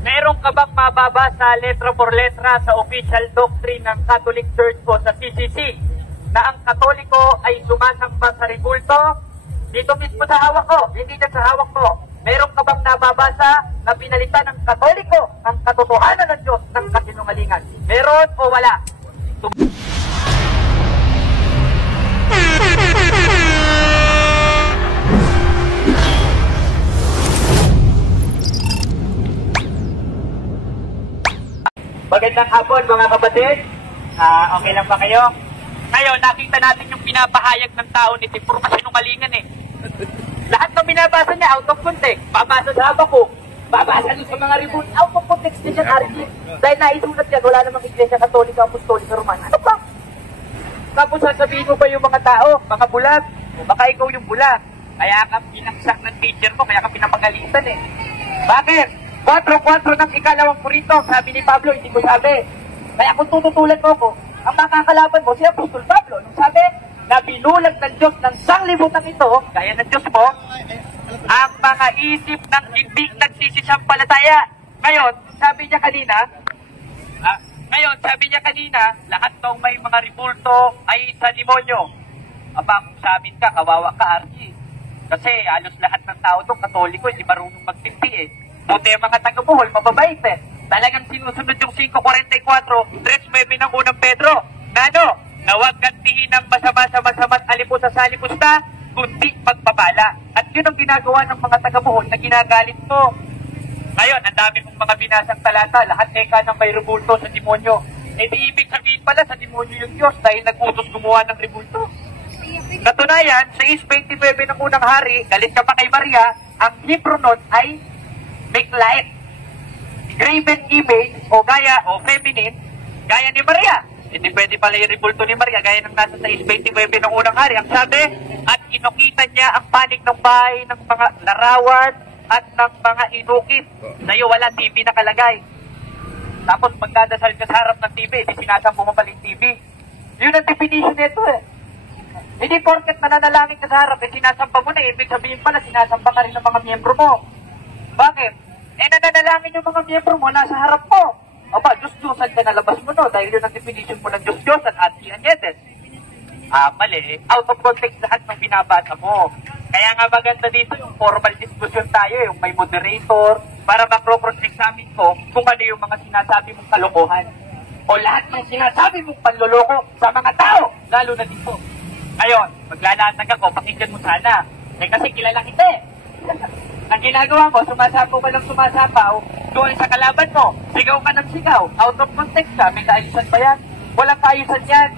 Meron ka bang mababasa letra por letra sa official doctrine ng Catholic Church o sa CCC na ang Katoliko ay sumasamba sa rebulto? Dito mismo sa hawak ko, hindi na sa hawak ko. Meron ka bang nababasa na pinalitan ng Katoliko ang katotohanan ng Diyos ng kasinungalingan? Meron o wala? Magandang hapon mga kapatid. Okay lang ba kayo? Ngayon, nakita natin yung pinapahayag ng tao ni Tim. Puro kasinungalingan eh. Lahat ng binabasa niya out of context. Babasa sa Habakuk, babasa doon sa mga ribon. Out of context din yan, RG. Dahil naisulat yan, wala namang Iglesia Katolika, Apostolika, Romana. Ano ba? Tapos sasabihin mo pa yung mga tao, mga bulag, o baka ikaw yung bulag. Kaya ka pinaksak ng teacher mo, kaya ka pinapagalitan eh. Bakit? 4-4 ng ikalawang Korinto, sabi ni Pablo, hindi ko sabi. Kaya kung tututulan mo ko, ang makakalaban mo si Apostol Pablo. Nung sabi, na binulag ng Diyos ng sanglibutan ito, gaya ng Diyos mo, ang mga isip ng hindi nagsisisampalataya. Ngayon, sabi niya kanina, lahat ng may mga ribulto ay sa demonyo. Aba, kung sa amin ka, kawawa ka, RG. Kasi halos lahat ng tao doon, Katoliko, hindi marunong magtimpi eh. Buti ang mga taga-Bohol, mababait eh. Talagang sinusunod yung 5:44, 3:9 ng unang Pedro. Na huwag gantihin ng masama sa masama't alipos sa salipusta, kundi pagpapala. At yun ang ginagawa ng mga taga-Bohol na ginagalit mo. Ngayon, ang dami mong mga binasang talata, lahat eka ng may rebulto sa demonyo. E di ibig sabihin pala sa demonyo yung Diyos dahil nag-utos gumawa ng rebulto. Katunayan, sa 6:29 ng unang hari, galit ka pa kay Maria, ang Hebrew nun ay make light, graven image o gaya o feminine, gaya ni Maria. Hindi pwede pala yung rebulto ni Maria gaya ng nasa sa 6:29 ng unang hari. Ang sabi, at inukita niya ang panig ng bahay ng mga larawan at ng mga inukit. Sa'yo wala TV nakalagay. Tapos magdadasal ka sa harap ng TV, di sinasampo mo pala yung TV. Yun ang definition nito eh. Hindi porket nananalangin ka sa harap, eh sinasampa mo na, ibig sabihin pala sinasampa ka rin ng mga miyembro mo. Bakit? Eh nananalangin yung mga miyembro mo nasa harap mo. Aba, Diyos-Diyosan ka nalabas mo no, dahil yun ang definition mo ng Diyos-Diyosan at Anietes. Mali. Out of context lahat ng binabasa mo. Kaya nga maganda dito yung formal discussion tayo, yung may moderator, para makro-cross-examine ko kung ano yung mga sinasabi mong kalokohan. O lahat ng sinasabi mong panloloko sa mga tao, lalo na dito. Ngayon, maglalatag ako, pakinggan mo sana. Kasi kilala kita eh. Ang ginagawa mo, sumasapaw ka lang sumasapaw, doon sa kalaban mo, sigaw ka ng sigaw, out of context ka, may kaayusan ba yan? Walang kaayusan yan.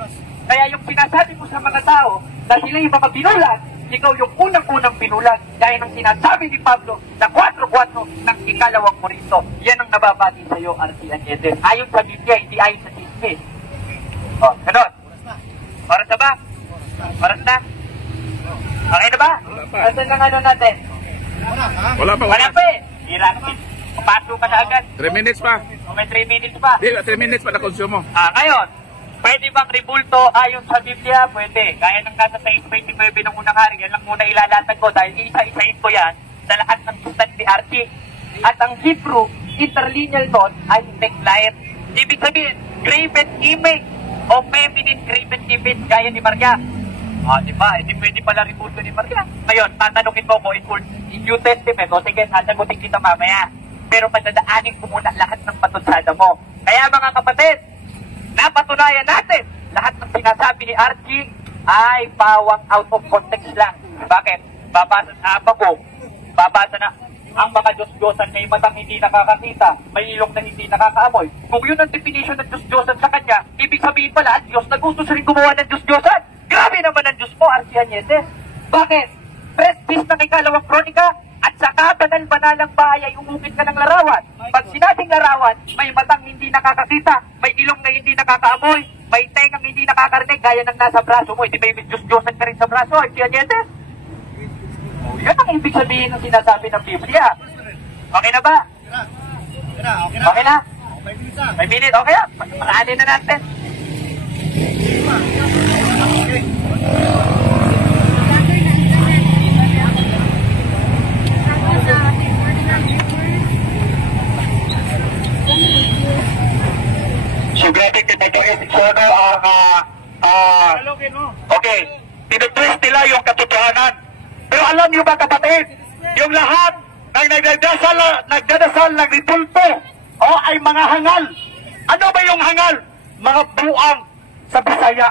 Kaya yung sinasabi mo sa mga tao, na sila yung mga binulag, ikaw yung unang-unang binulag, gaya ng sinasabi ni Pablo na 4:4 ng ikalawang Korinto. Yan ang nababati sa iyo, RT Anietes. Ayon sa Biblia, hindi ayon sa chismis. O, ganun. Oras na ba? Oras na? Okay na ba? Asan ang ano natin? Wala pa eh. Hirang. Pasok ka na agad. 3 minutes pa. O may 3 minutes pa. Di, 3 minutes pa na konsumo. Ngayon, pwede bang rebulto ayon sa Biblia? Pwede. Gaya ng nasa 6:29 ng unang hari, yan lang muna ilalatag ko dahil isa-isahin ko yan sa lahat ng instant ni RT. At ang Hebrew, interlineal doon ay backlight. Ibig sabihin, graven image o feminine graven image gaya ni Maria. Diba? Hindi pwede pala rebulto ni Maria. Ngayon, tatanungin mo ko in New Testament, o sige, sasagutin kita mamaya. Pero madadaanin ko muna lahat ng patutsada mo. Kaya mga kapatid, napatunayan natin, lahat ng sinasabi ni RG ay pawang out of context lang. Bakit? Babasa sa Habakuk, babasa na ang mga Diyos-Diyosan may matang hindi nakakakita, may ilong na hindi nakakaamoy. Kung yun ang definition ng Diyos-Diyosan sa kanya, ibig sabihin pala, Diyos na gusto rin gumawa ng Diyos-Diyosan. Grabe naman ang Diyos mo, RT Anietes. Bakit? Prestige ng ikalawang kronika at sa kabanal-banalang bahay ay umukit ka ng larawan. Pag sinabing larawan, may matang hindi nakakakita, may ilong na hindi nakakaamoy, may tengang hindi nakakarinig, gaya ng nasa braso mo. Hindi may Diyos-Diyosan ka rin sa braso, RT Anietes. Yan ang ibig sabihin ng sinasabi ng Biblia. Okay na ba? Okay na? 5 minutes, okay na? Pagkakanin na natin. isiksono ang okay, tinutwist nila yung katotohanan. Pero alam niyo ba kapatid, yung lahat ng nagdadasal ng ripulto ay mga hangal. Ano ba yung hangal? Mga buang sa Bisaya.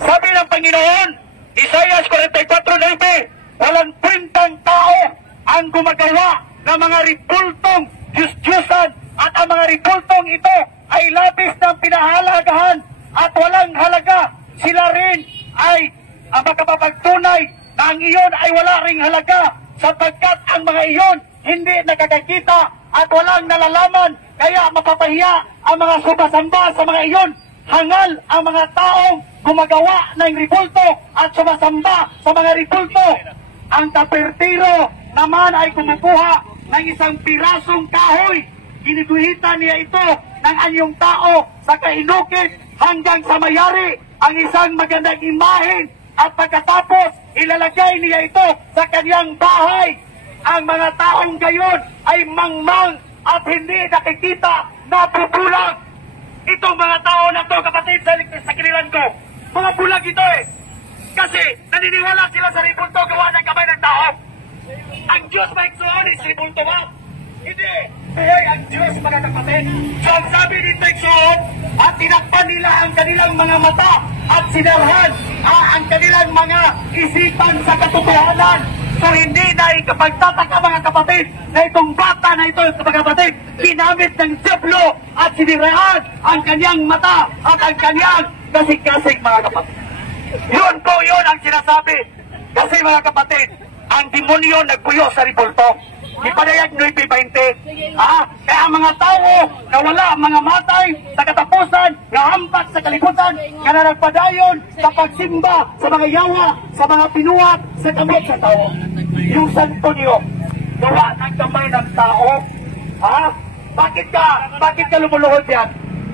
Sabi ng Panginoon, Isaiah 44:9, walang kwentang tao ang gumagawa ng mga ripultong Diyos-Diyosan at ang mga ripultong ito ay labis ng pinahalagahan at walang halaga. Sila rin ay makapapagtunay na ang iyon ay wala ring halaga sapagkat ang mga iyon hindi nakakakita at walang nalalaman, kaya mapapahiya ang mga sumasamba sa mga iyon. Hangal ang mga taong gumagawa ng ripulto at sumasamba sa mga ripulto. Ang tapertiro naman ay kumukuha ng isang pirasong kahoy. Giniguhitan niya ito ng anyong tao sa kainukit hanggang sa mayari ang isang magandang imahen at pagkatapos ilalagay niya ito sa kanyang bahay. Ang mga taong gayon ay mangmang at hindi nakikita na bubulag. Itong mga tao na to, kapatid, sa kinilan ko, mga bulag ito kasi naniniwala sila sa ripulto gawa ng kamay ng tao. Ang Diyos ba iksuonis ripulto ba? Hindi. Ay, ang Diyos mga kapatid. So ang sabi dito iksuon, at tinakpan nila ang kanilang mga mata at sinarhan ang kanilang mga isipan sa katotohanan. So hindi na ikapagtataka mga kapatid na itong bata na ito mga kapatid, ginamit ng Diablo at siniraan ang kanyang mata at ang kanyang kasing-kasing mga kapatid. Yun po yun ang sinasabi. Kasi mga kapatid, ang demonyo nagpuyo sa ripulto. Ipadayag 9:20. Kaya ang mga tao na wala mga matay sa katapusan, na hampat sa kalibutan, na nagpadayon sa pagsimba sa mga yawa, sa mga pinuhat, sa kamot sa tao. Yung santo niyo, gawa ng kamay ng tao. Bakit ka lumuluhod yan?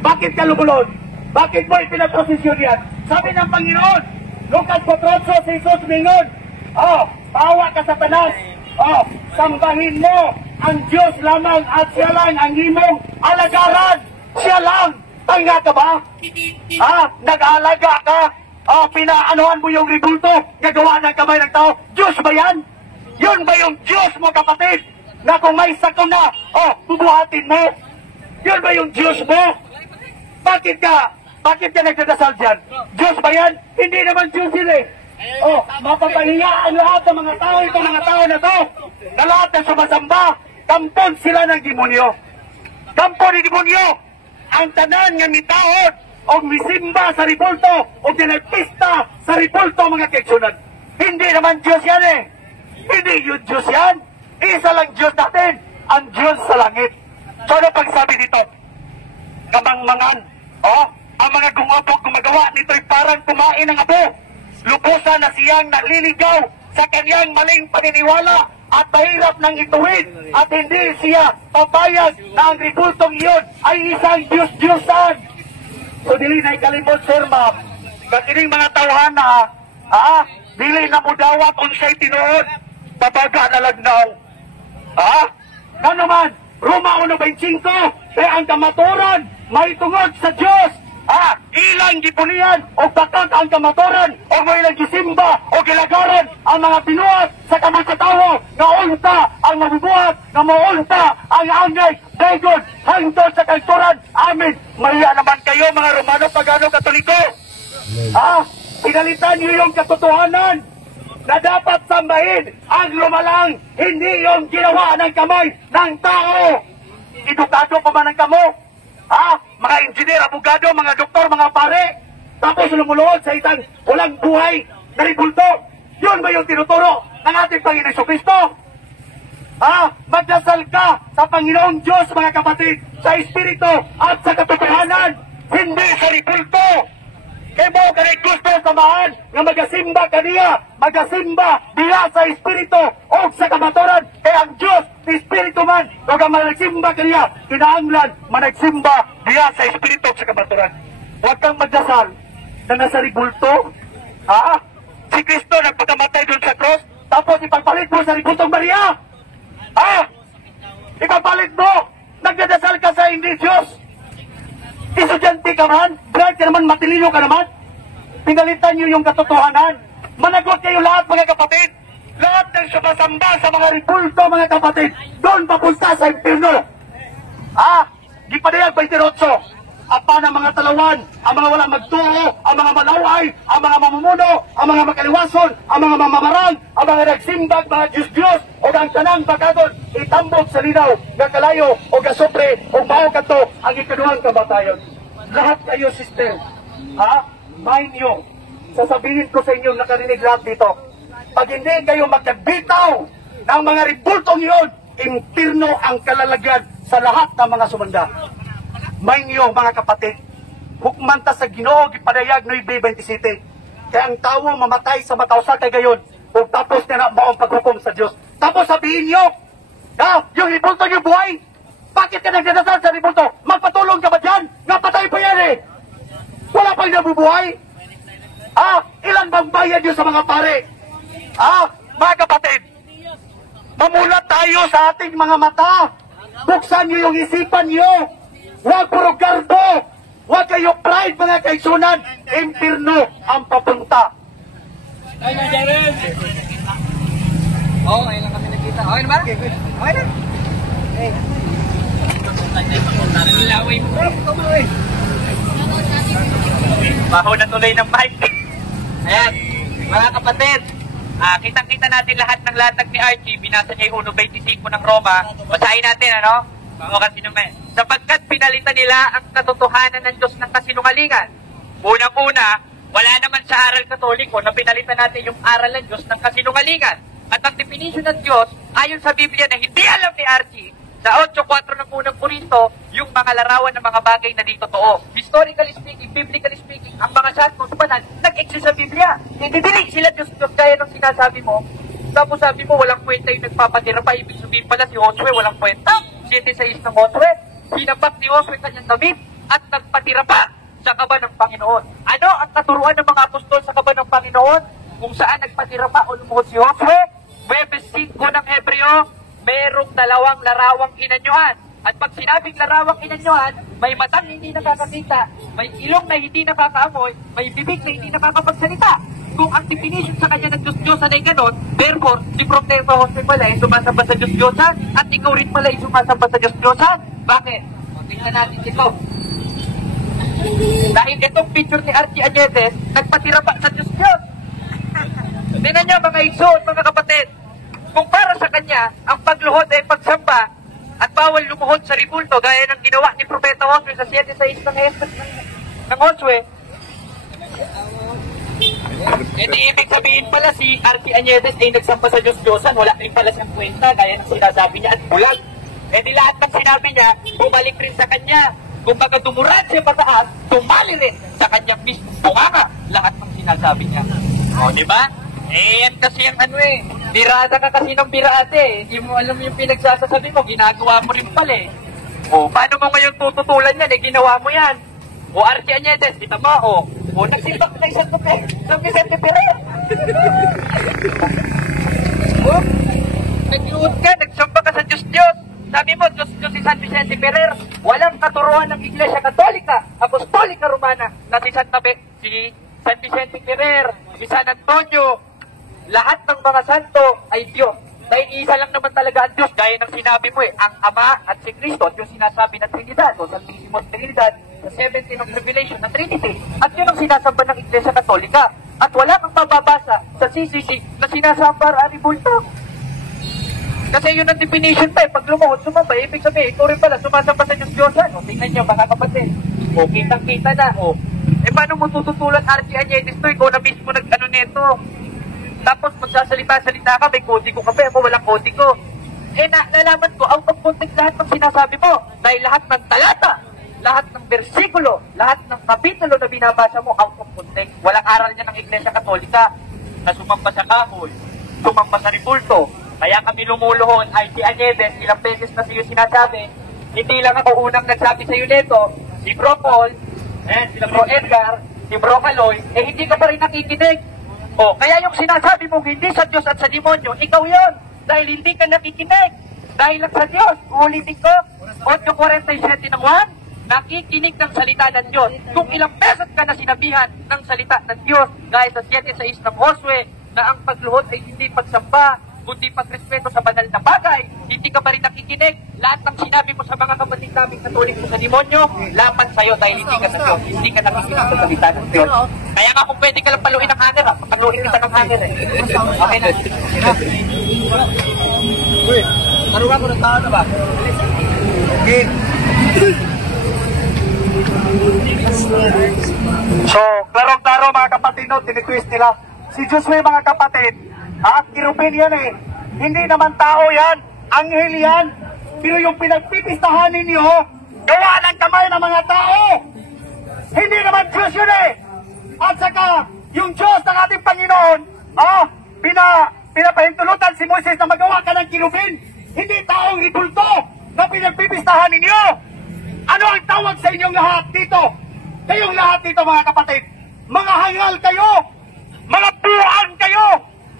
Bakit ka lumuluhod? Bakit mo ipinaposisyon yan? Sabi ng Panginoon, Lucas 4:8, si Jesus mingon, bawa ka Satanas, sambahin mo ang Diyos lamang at siya lang ang imong alagaran. Siya lang. Tanga ka ba? Nag-aalaga ka? Pinaanuhan mo yung ribulto, gagawa ng kamay ng tao. Diyos ba yan? Yun ba yung Diyos mo kapatid? Na kung may sakuna, bubuhatin mo? Yun ba yung Diyos mo? Bakit ka nagdadasal dyan? Diyos ba yan? Hindi naman Diyos yun mapapahiya ang lahat ng mga tao, itong mga tao na to, na lahat ng sumasamba, kampon sila ng demonyo. Kampon ni demonyo. Ang tanan nga mitahod o misimba sa ripulto o dinagpista sa ripulto mga keksyonan. Hindi naman Diyos yan Hindi yun Diyos yan. Isa lang Diyos natin, ang Diyos sa langit. So ano pagsabi dito? Kamangmangan. Ang mga gumagawa nito'y parang kumain ng abo. Lubusan na siyang naliligaw sa kanyang maling paniniwala at mahirap nang ituwid at hindi siya papayag na ang ripultong iyon ay isang Diyos-Diyosan. So dili na ikalimot, sir, ma'am. Kakining mga tawhana, dili na mo dawat kung siya'y tinuod, babaga na lagnaw. Na naman, Roma 1:25, kaya ang kamaturan may tungod sa Diyos. Ilang gipunian o bakak ang kamaturan o may ilang gisimba o gilagaran ang mga pinuhat sa kamay sa tao na unta ang mabubuhat na maunta ang angay dagon hangtod sa kagturan. Amin. Maya naman kayo mga Romano, Pagano, Katoliko. Pinalitan niyo yung katotohanan na dapat sambahin ang lumalang, hindi yung ginawa ng kamay ng tao. Edukado pa man ang kamo? Mga engineer, abogado, mga doktor, mga pare, tapos lumuluhod sa isang walang buhay na ribulto. Yun ba yung tinuturo ng ating Panginoon Jesucristo? Magdasal ka sa Panginoong Diyos, mga kapatid, sa Espiritu at sa katotohanan, hindi sa ribulto. Kaya mo kanay gusto samahan na magasimba kaniya, magasimba diya sa Espiritu o sa kamaturan. Kaya ang Diyos, Espiritu man, o kang managsimba kaniya, kinaanglan, managsimba diya sa Espiritu o sa kamaturan. Huwag kang magdasal na nasa ribulto. Si Kristo nagpakamatay doon sa cross, tapos ipagpalit mo sa ribultong Maria. Ipagpalit mo, nagdadasal ka sa hindi Diyos. Estudyante ka man, grad ka naman, matilino ka naman. Pinalitan niyo yung katotohanan. Managot kayo lahat, mga kapatid. Lahat ng sumasamba sa mga ribulto, mga kapatid, doon papunta sa impyerno. Gipadayag 28. Apa ng mga talawan, ang mga walang magtuo, ang mga malaway, ang mga mamumuno, ang mga makaliwason, ang mga mamamarang, ang mga nagsimbag, mga Diyos-Diyos, o ang tanang bakagon, itambok sa linaw, ng kalayo, o gasopre, o mao kato, ang ikaduhang kamatayon. Lahat kayo, sister, mind nyo, sasabihin ko sa inyo, nakarinig lahat dito, pag hindi kayo magkagbitaw ng mga ribultong iyon, impirno ang kalalagyan sa lahat ng mga sumanda. May niyo, mga kapatid, hukmanta sa Ginoo gipadayag 9:27. Kaya ang tao mamatay sa matausa kay gayon, o tapos na maong paghukom sa Diyos. Tapos sabihin niyo, yung ribulto niyo buhay, bakit ka nagdadasal sa ribulto? Magpatulong ka ba dyan? Napatay pa yan eh! Wala pa'y nabubuhay? Ilan bang bayad niyo sa mga pare? Mga kapatid, mamulat tayo sa ating mga mata. Buksan niyo yung isipan niyo. Huwag puro garbo. Huwag kayo pride, mga kaisunan. Impirno ang papunta. Okay, ngayon lang kami nakita. Okay na ba? Okay na. Narilaway mo. Baho na tuloy ng mic. Ayan, mga kapatid. Kitang-kita natin lahat ng latag ni Archie. Binasa niya yung 1.25 ng Roma. Basahin natin, ano? O kasinuman. Sapagkat pinalitan nila ang katotohanan ng Diyos ng kasinungalingan. Unang-una, wala naman sa aral katoliko na pinalitan natin yung aral ng Diyos ng kasinungalingan. At ang definition ng Diyos, ayon sa Biblia na hindi alam ni Archie, sa 8.4 ng unang Korinto, yung mga larawan ng mga bagay na di totoo. Historically speaking, biblically speaking, ang mga santos panan, nag-exist sa Biblia. Hindi sila Diyos gaya ng sinasabi mo. Tapos sabi mo, walang kwenta yung nagpapatira pa. Ibig sabihin pala si Josue, walang kwenta. 7:6 ng Josue. Sinabak ni Josue kanyang damit at nagpatira pa sa kaba ng Panginoon. Ano ang katuruan ng mga apostol sa kaba ng Panginoon? Kung saan nagpatira pa o lumuhod si Josue? Webes 5 ng Hebreo, merong 2 larawang inanyuhan. At pag sinabing larawang inanyuhan, may matang hindi nakakakita, may ilong na hindi nakakaamoy, may bibig na hindi nakakapagsalita. Kung ang definition sa kanya ng Diyos-Diyosan ay ganon, therefore, si Propeta Jose pala ay sumasamba sa Diyos-Diyosan at ikaw rin pala ay sumasamba sa Diyos-Diyosan. Bakit? Tingnan natin ito. Dahil itong picture ni Archie Añetes, nagpatira pa sa Diyos-Diyos. Tingnan nyo mga igsoon, mga kapatid. Kung para sa kanya, ang pagluhod ay pagsamba at bawal lumuhod sa ribulto gaya ng ginawa ni Propeta Jose sa 7:6 ng Josue, ibig sabihin pala si Archie Añetes ay nagsamba sa Diyos-Diyosan, wala rin pala siyang kwenta gaya ng sinasabi niya at bulag. Di lahat ng sinabi niya, bumalik rin sa kanya. Kung baga dumurad siya pataas, tumali rin sa kanyang mismo bunganga lahat ng sinasabi niya. O, di ba? Yan kasi yung birada ka kasi ng birate. Hindi mo alam yung pinagsasasabi mo, ginagawa mo rin pala eh. O, paano mo ngayon tututulan yan ginawa mo yan. O, Archie Añetes, kita mo, o, nagsilbak na isang Vicente Ferrer. O, nag-iut ka, nagsamba ka sa Diyos-Diyos. Sabi mo, Diyos-Diyos si San Vicente Ferrer. Walang katuruan ng Iglesia Katolika, Apostolika Romana, na si San Vicente Ferrer, si San Antonio, lahat ng mga santo ay Diyos. Dahil isa lang naman talaga ang Diyos, gaya ng sinabi mo ang Ama at si Kristo, at yung sinasabi na Trinidad, o Santisimo Trinidad, sa 17 of Revelation na Trinity, at yun ang sinasamba ng Iglesia Katolika. At wala kang mababasa sa CCC na sinasamba ang ribulto. Kasi yun ang definition pa pag lumuhod, sumamba, ibig sabihin, ito rin pala, sumasamba sa Diyos-Diyosan. O, tingnan nyo, mga kapatid. O, kitang-kita na, o. Paano mo tututulan Archie Añetes to? Ikaw na mismo nag-ano neto. Tapos magsasalita-salita ka, may kodigo ka pa, walang kodigo. Nalaman ko, out of context lahat ng sinasabi mo. Dahil lahat ng talata, lahat ng bersikulo, lahat ng kapitulo na binabasa mo, out of context. Walang aral niya ng Iglesia Katolika na sumamba sa kahoy, sumamba sa ribulto. Kaya kami lumuluhon, Archie Añetes, ilang beses na sa'yo sinasabi, hindi lang ako unang nagsabi sa'yo neto, si Bro Paul, sila Bro Edgar, si Bro Caloy, hindi ka pa rin nakikinig. O, kaya yung sinasabi mong hindi sa Diyos at sa demonyo, ikaw yon. Dahil hindi ka nakikinig. Dahil lang sa Diyos, ulitin ko, 8:47 ng 1, nakikinig ng salita ng Diyos. Kung ilang beses ka na sinabihan ng salita ng Diyos, gaya sa 7:6 ng Josue, na ang pagluhod ay hindi pagsamba, kundi pagrespeto sa banal na bagay, hindi ka ba rin nakikinig? Lahat ng sinabi mo sa mga kapatid naming Katoliko sa demonyo, laban sa'yo dahil hindi ka sa Diyos, hindi ka nakikinig sa salita ng Diyos. Kaya nga kung pwede ka lang paluin ng hanger, paluin kita ng hanger eh. Okay na. Uy, tarugan ko ng tao na ba? Okay. So, klaro-klaro mga kapatid, no, tinitwist nila. Si Josue mga kapatid, kirupin yan eh. Hindi naman tao yan, anghel yan. Pero yung pinagpipistahan ninyo, gawa ng kamay ng mga tao. Hindi naman Diyos yun eh. At saka, yung Diyos ng ating Panginoon, pinapahintulutan si Moises na magawa ka ng kirupin. Hindi taong ibulto na pinagpipistahan ninyo. Ano ang tawag sa inyong lahat dito? Kayong lahat dito mga kapatid, mga hangal kayo, mga buwan kayo.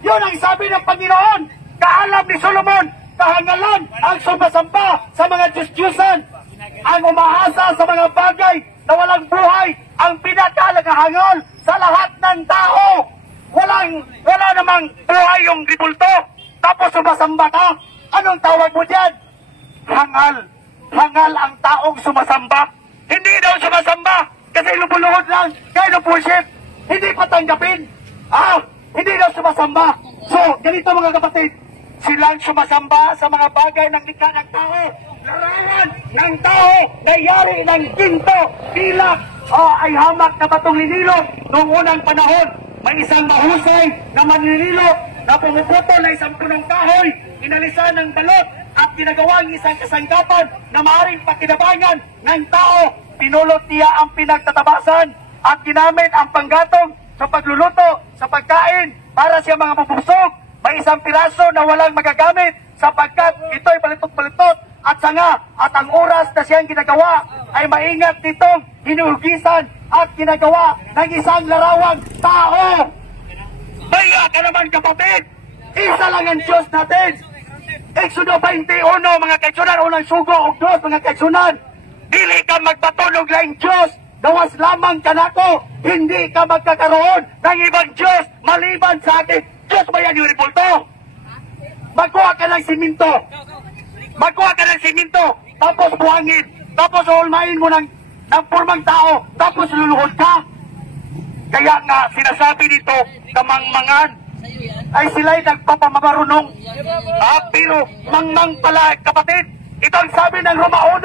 Yun ang sabi ng Panginoon. Kaalam ni Solomon, kahangalan ang sumasamba sa mga Diyos-Diyosan. Ang umaasa sa mga bagay na walang buhay, ang pinakalahangal sa lahat ng tao. Wala namang buhay yung ribulto. Tapos sumasamba ka. Anong tawag mo dyan? Hangal. Hangal ang taong sumasamba. Hindi daw sumasamba kasi lubuluhod lang, kind of worship. Hindi patanggapin. Hindi daw sumasamba. So, ganito mga kapatid, silang sumasamba sa mga bagay ng likha ng tao. Larawan ng tao na yari ng ginto, pilak, ay hamak na batong linilog noong unang panahon. May isang mahusay na manlinilog na pumuputol na isang punong kahoy, inalisan ng balot at ginagawang isang kasangkapan na maaaring pakinabangan ng tao. Pinulot niya ang pinagtatabasan at ginamit ang panggatong sa pagluluto, sa pagkain, para siya mga bubusog. May isang piraso na walang magagamit sapagkat ito'y balitot-balitot at sanga, at ang oras na siyang ginagawa ay maingat nitong hinuhugisan at ginagawa ng isang larawang tao. Baya ka naman kapatid! Isa lang ang Diyos natin! Exodo 21, mga kaigsunan, unang sugo o Diyos, mga kaigsunan. Dili ka magpatunog lang Diyos, gawas lamang ka nako, hindi ka magkakaroon ng ibang Diyos maliban sa akin. Diyos ba yan yung ribulto? Magkuha ka ng siminto. Magkuha ka ng siminto, tapos buhangin, tapos ulmain mo ng formang tao, tapos luluhod ka. Kaya nga, sinasabi dito, kamangmangan, ay sila'y nagpapamamarunong. Pero mangmang pala, kapatid. Ito ang sabi ng Roma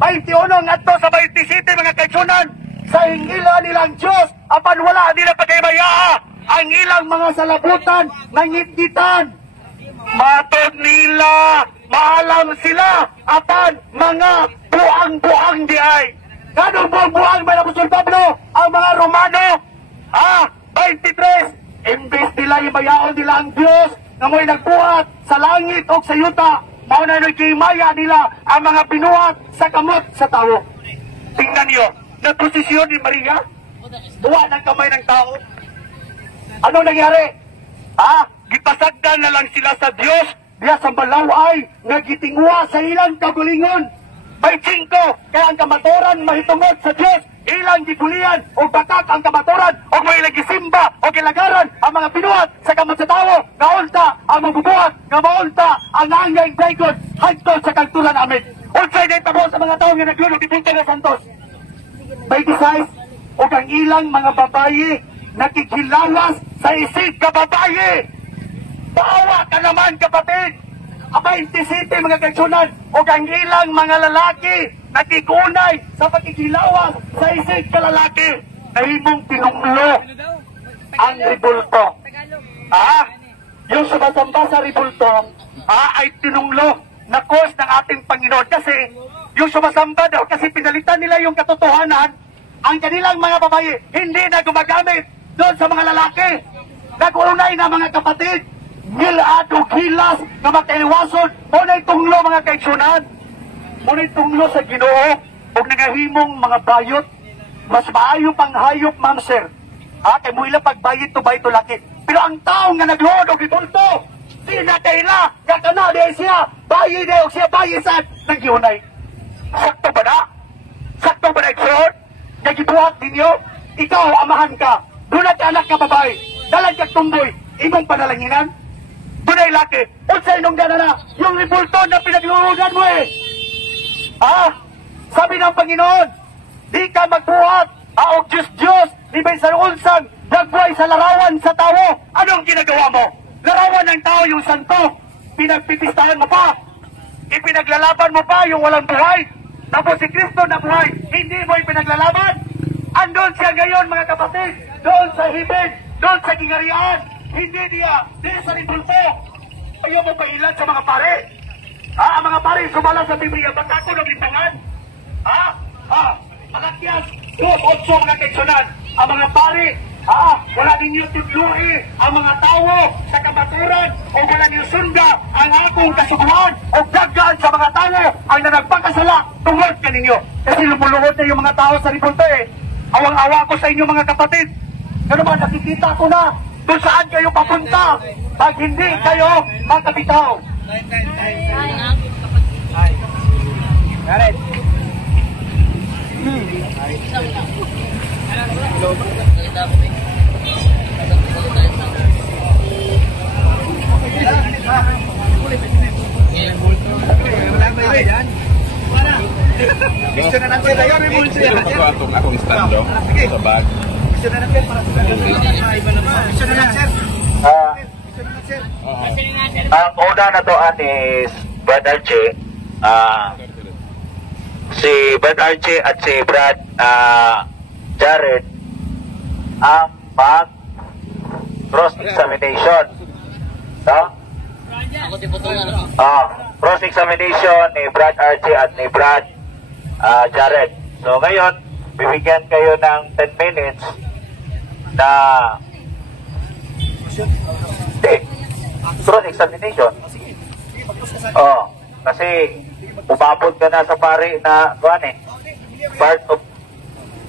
1, 21 at sa 27, mga kaigsunan. Sa ingila nilang Diyos, apan wala nila pagkaibayaa. Ang ilang mga salabutan, nangitgitan. Matod nila, maalam sila, apan mga buang-buang di ay. Ganong buang-buang ba na Apostol Pablo? Ang mga Romano, 23, imbes nila ibayaon nila ang Diyos na mo'y nagbuhat sa langit o sa yuta, mauna nagkimaya nila ang mga binuhat sa kamot sa tao. Tingnan niyo, nagposisyon ni Maria, buwa ng kamay ng tao. Ano nangyari? Gipasagdan na lang sila sa Diyos, diya sa balaway, nagitingwa sa ilang kagulingon. May 5, kaya ang kamatoran mahitungod sa Diyos, ilang gibulian o batak ang kamatoran o may lagisimba o kilagaran ang mga binuhat sa kamot sa tao, naunta ang mabubuhat, nga maunta ang nangyay daigod hagtod sa kagtulan amin. Unsay na itabo sa mga tao nga naglulog di Punta na Santos. May desise o kang ilang mga babayi nakikilawas sa isig ka babayi. Bawa ka naman kapatid. 27 mga kaigsunan o kang ilang mga lalaki nakikunay sa pagkikilawas sa isig ka lalaki na himong tinunglo ang ribulto. Yung sumasamba sa ribulto ay tinunglo na cause ng ating Panginoon kasi yung sumasamba daw kasi pinalitan nila yung katotohanan. Ang kanilang mga babae hindi na gumagamit doon sa mga lalaki. Nag-unay na mga kapatid, gilad o gilas na makaiwason. Muna'y tunglo mga kaigsunan. Muna'y tunglo sa Ginoo o nangahimong mga bayot. Mas maayo pang hayop, ma'am sir. Kay mo ilang pagbayit to bayit to laki. Pero ang taong nga nagluhod o gibulto, sinatayla, kakana dahil siya, bayi dahil siya bayi sa naghiunay. Sakto ba na? Sakto buhat ninyo. Ikaw, amahan ka. Dunay ka anak ka babae. Dalag kag tumboy. Imong panalanginan. Dunay laki. Unsay nung dana na yung ribulto na pinagluhudan mo eh. Sabi ng Panginoon, di ka magbuhat. Og Diyos, di ba sa unsang nagbuhay sa larawan sa tao. Anong ginagawa mo? Larawan ng tao yung santo. Pinagpipistahan mo pa. Ipinaglalaban mo pa yung walang buhay. Tapos si Kristo na buhay, hindi mo ipinaglalaban. Andun siya ngayon mga kapatid. Doon sa hibig, doon sa gingarian. Hindi niya, di sa ribulto. Ayaw mo pa ilan sa mga pare. Ang mga pare sumala sa Biblia, baka ako ng libangan. Malakyas, 2-8 mga kaitsunan. Ang mga pare, wala ninyo tudluhi ang mga tao sa kamaturan o wala ninyo sunda ang akong kasubuhan o dagaan sa mga tao ang nanagpakasala tungod ka ninyo. Kasi lumuluhod na yung mga tao sa ribulto eh. Awang-awa ko sa inyo mga kapatid. Ano ba, nakikita ko na kung saan kayo papunta pag hindi kayo makabitaw. Akong stand daw sa bag. Ang una na to is Brad Archie. Si Brad Archie at si Brad Jared ang mag cross-examination. No? Cross-examination ni Brad Archie at ni Brad Jared. So ngayon, bibigyan kayo ng 10 minutes na cross-examination. Kasi umabot ka na sa pare na part of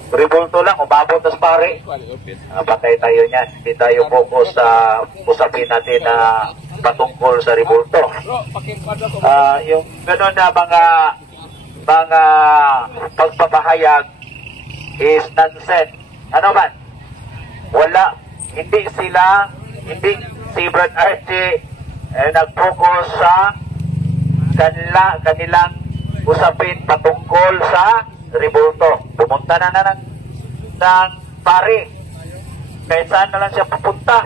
ribulto lang, umabot na sa pare. Patay tayo niyan. Hindi tayo focus sa usapin natin na patungkol sa ribulto. Yung gano'n na mga pagpapahayag is nonsense. Ano man? Wala. Hindi si Brad Archie nag-focus sa kanilang usapin patungkol sa ribulto. Pumunta na ng pare. Kahit saan na lang siya pupunta.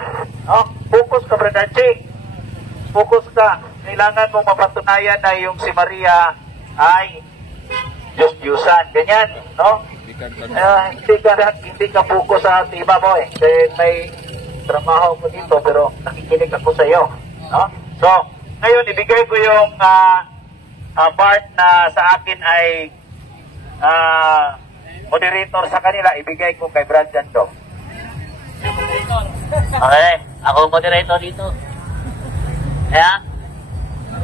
Focus ka, Brad Archie. Focus ka. Kailangan mong mapatunayan na yung si Maria ay Diyos-Diyusan. Ganyan, no? Hindi ka focus sa iba mo eh. Kasi may trabaho ko dito pero nakikinig ako sa iyo. No? So, ngayon ibigay ko yung part na sa akin ay moderator sa kanila. Ibigay ko kay Brad Jando. Okay, ako moderator dito. Kaya,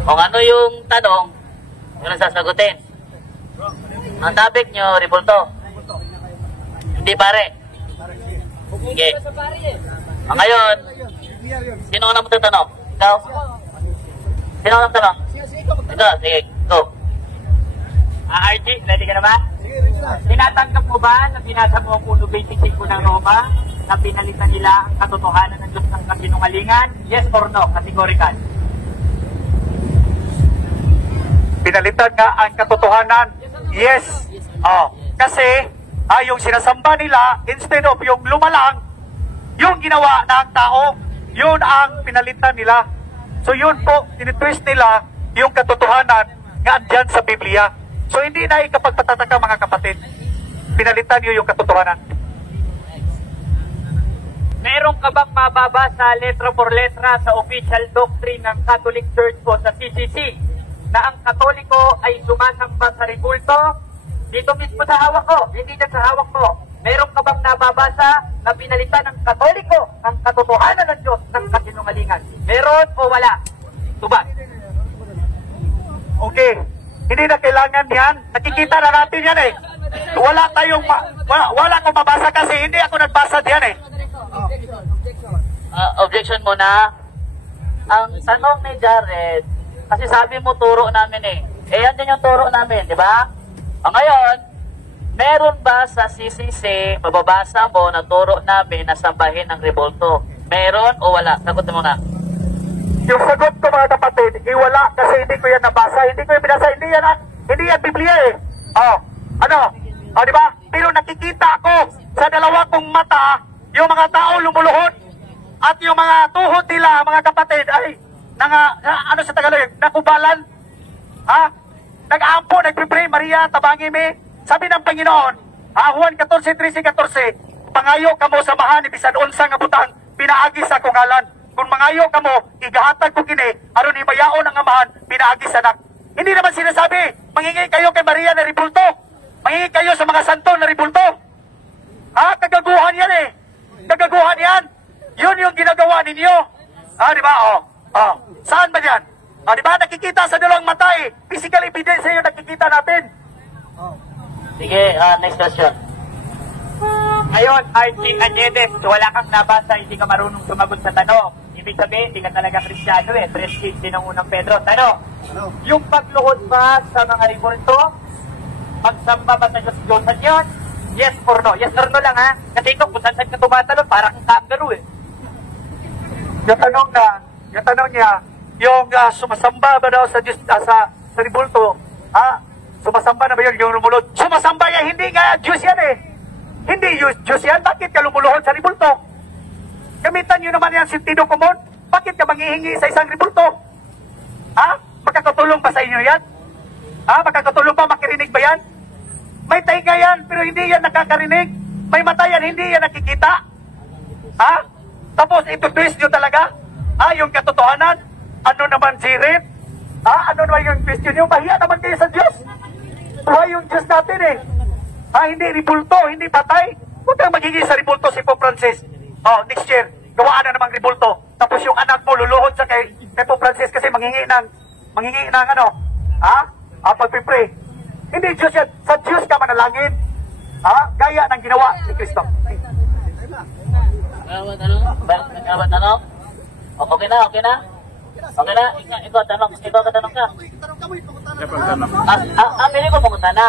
kung ano yung tanong, yun ang sasagutin. Ang topic nyo, ribulto. Hindi pare. Sige. Ngayon, sino ang magtatanong? Ikaw? Sino ang magtatanong? Ito, sige, go. RG, ready ka na ba? Tinatanggap mo ba na binasa mo ang 1.25 ng Roma na pinalitan nila ang katotohanan ng Diyos ng kasinungalingan? Yes or no? Categorical. Pinalitan nga ang katotohanan. Yes. Kasi yung sinasamba nila, instead of yung lumalang, yung ginawa ng tao, yun ang pinalitan nila. So yun po, tinitwist nila yung katotohanan nga andyan sa Biblia. So hindi na ikapagpatataka mga kapatid. Pinalitan nyo yung katotohanan. Meron ka bang mababasa letra por letra sa official doctrine ng Catholic Church o sa CCC na ang Katoliko ay sumasamba sa ribulto? Dito mismo sa hawak ko, hindi dyan sa hawak ko. Meron ka bang nababasa na pinalitan ng Katoliko ang katotohanan ng Diyos ng kasinungalingan? Meron o wala? Tubag. Okay. Hindi na kailangan yan. Nakikita na natin yan eh. Wala akong mabasa kasi hindi ako nagbasa diyan eh. Objection muna. Ang tanong ni Jared, kasi sabi mo turo namin eh. Yan din yung turo namin, di ba? Ngayon, meron ba sa CCC, mababasa mo, naturo namin na sambahin ang rebulto? Meron o wala? Sagot mo na. Yung sagot ko mga kapatid, wala kasi hindi ko yan nabasa, hindi ko yan binasa, hindi yan Biblia eh. Di ba? Pero nakikita ko sa dalawa kong mata, yung mga tao lumuluhod at yung mga tuhod nila, mga kapatid, ay ano sa Tagalog, nakubalan. Nag-aampo, nagpipray, Maria, tabangi mi. Sabi ng Panginoon, Juan 14:13-14, pangayo kamo samahan ni bisan unsa nga butang pinaagi sa kungalan. Kung mangayo kamo, igahatag ko kini, aron ibayaon ang amahan, pinaagi sa anak. Hindi naman sinasabi, mangingi kayo kay Maria na ribulto. Mangingi kayo sa mga santo na ribulto. Kagaguhan yan eh. Kagaguhan yan. Yun yung ginagawa ninyo. Di ba? Saan ba yan? Di ba? Nakikita sa dalawang mata eh. Physical evidence yung nakikita natin. Sige, next question. Ngayon, Archie Anyedes, wala kang nabasa, hindi ka marunong sumagot sa tanong. Ibig sabihin, hindi ka talaga Kristiyano eh. Prestige din ng unang Pedro. Tanong, yung pagluhod ba sa mga ribulto, pagsamba ba sa Diyos-Diyosan yun? Yes or no? Yes or no lang ha? Kasi ikaw, kung saan ka tumatalon, parang kangaroo eh. Yung tanong niya, yung sumasamba ba daw sa Diyos, sa ribulto, sumasamba na ba yun yung lumulod? Sumasamba yan, hindi nga Diyos yan eh. Hindi Diyos yan, bakit ka lumuluhod sa ribulto? Gamitan nyo naman yan sentido komon. Bakit ka manghihingi sa isang ribulto? Makakatulong ba sa inyo yan? Makakatulong ba, makirinig ba yan? May tainga yan, pero hindi yan nakakarinig. May mata yan, hindi yan nakikita. Tapos ito-twist nyo talaga? Yung katotohanan? Ano naman sirit? Ano naman yung question nyo? Mahiya naman kayo sa Diyos. Buhay yung Diyos natin eh. Hindi ribulto, hindi patay. Huwag kang magiging sa ribulto si Pope Francis. Next year, gawaan na namang ribulto. Tapos yung anak mo luluhod sa kay Pope Francis kasi manghingi ng pagpipray. Hindi Diyos yan. Sa Diyos ka manalangin. Gaya ng ginawa ni Kristo. Nagkabat tanong? Okay na? Okay na? Ikaw tanong ka. Pili ko pangutan na.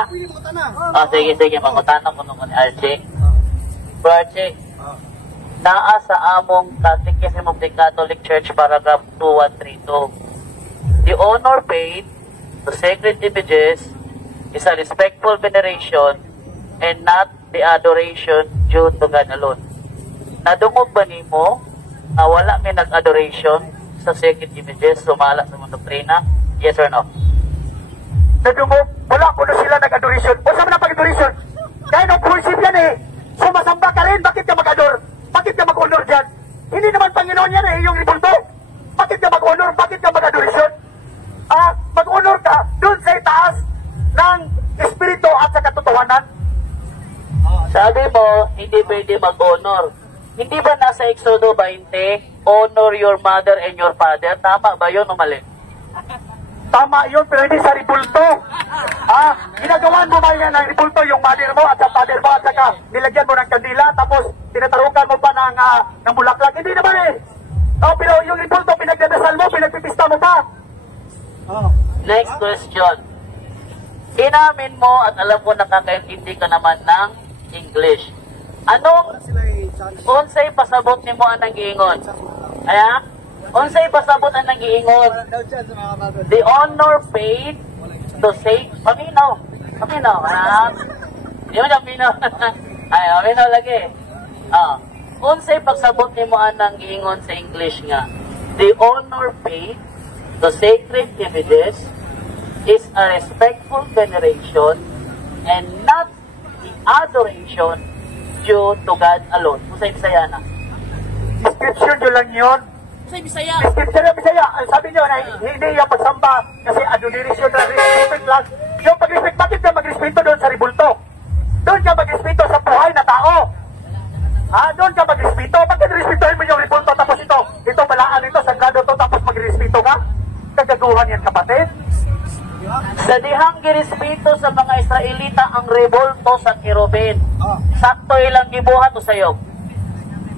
Sige, pangutan na kung ni Archie. Bro Archie, naa sa among Catechism of the Catholic Church, paragraph 2132. The honor paid to sacred images is a respectful veneration and not the adoration due to God alone. Nadungog ba nimo na wala may nag-adoration sa sacred images, sumala sa mga doktrina? Yes or no? Nadungog, wala ko na sila nag-adoration. O saan na pag-adoration? Kaya nag-worship yan eh. Sumasamba ka rin, bakit ka mag-ador? Bakit ka mag-honor dyan? Hindi naman Panginoon yan eh, yung ribulto. Bakit ka mag-honor? Bakit ka mag-adoration? Mag-honor ka dun sa itaas ng espiritu at sa katotohanan. Sabi mo, hindi pwede mag-honor. Hindi ba nasa Exodo 20, honor your mother and your father? Tama ba yun o mali? Tama yun, pero hindi sa ribulto. Ginagawan mo ba yan ng ribulto, yung mother mo at sa father mo at saka nilagyan mo ng kandila tapos tinatarukan mo pa ng bulaklak? Hindi naman eh. Pero yung ribulto, pinagdadasal mo, pinagpipista mo pa. Next question. Inamin mo at alam ko nakakaintindi ka naman ng English. Anong unsay pasabot nimo ang nag-iingon? Unsay pasabot ang nag-iingon? The honor paid to say, paminaw. Di mo siya paminaw. Paminaw lagi. Unsay pasabot nimo ang nag-iingon sa English nga? The honor paid to sacred images is a respectful veneration and not the adoration due to God alone. Usay Bisaya na. Description nyo lang yun. Usay Bisaya. Description nyo Bisaya. Sabi nyo na hindi yung pagsamba kasi adoration na respect lang. Yung pag-respect, bakit ka mag-respeto doon sa ribulto? Doon ka mag-respeto sa buhay na tao. Doon ka mag-respeto. Bakit respetuhin mo yung ribulto tapos ito balaan ito, sagrado to tapos mag-respeto ka? Kagaguhan yan kapatid. Sa dihang girespeto sa mga Israelita ang revolto sa kirubin. Sakto ilang gibuhat o sayo?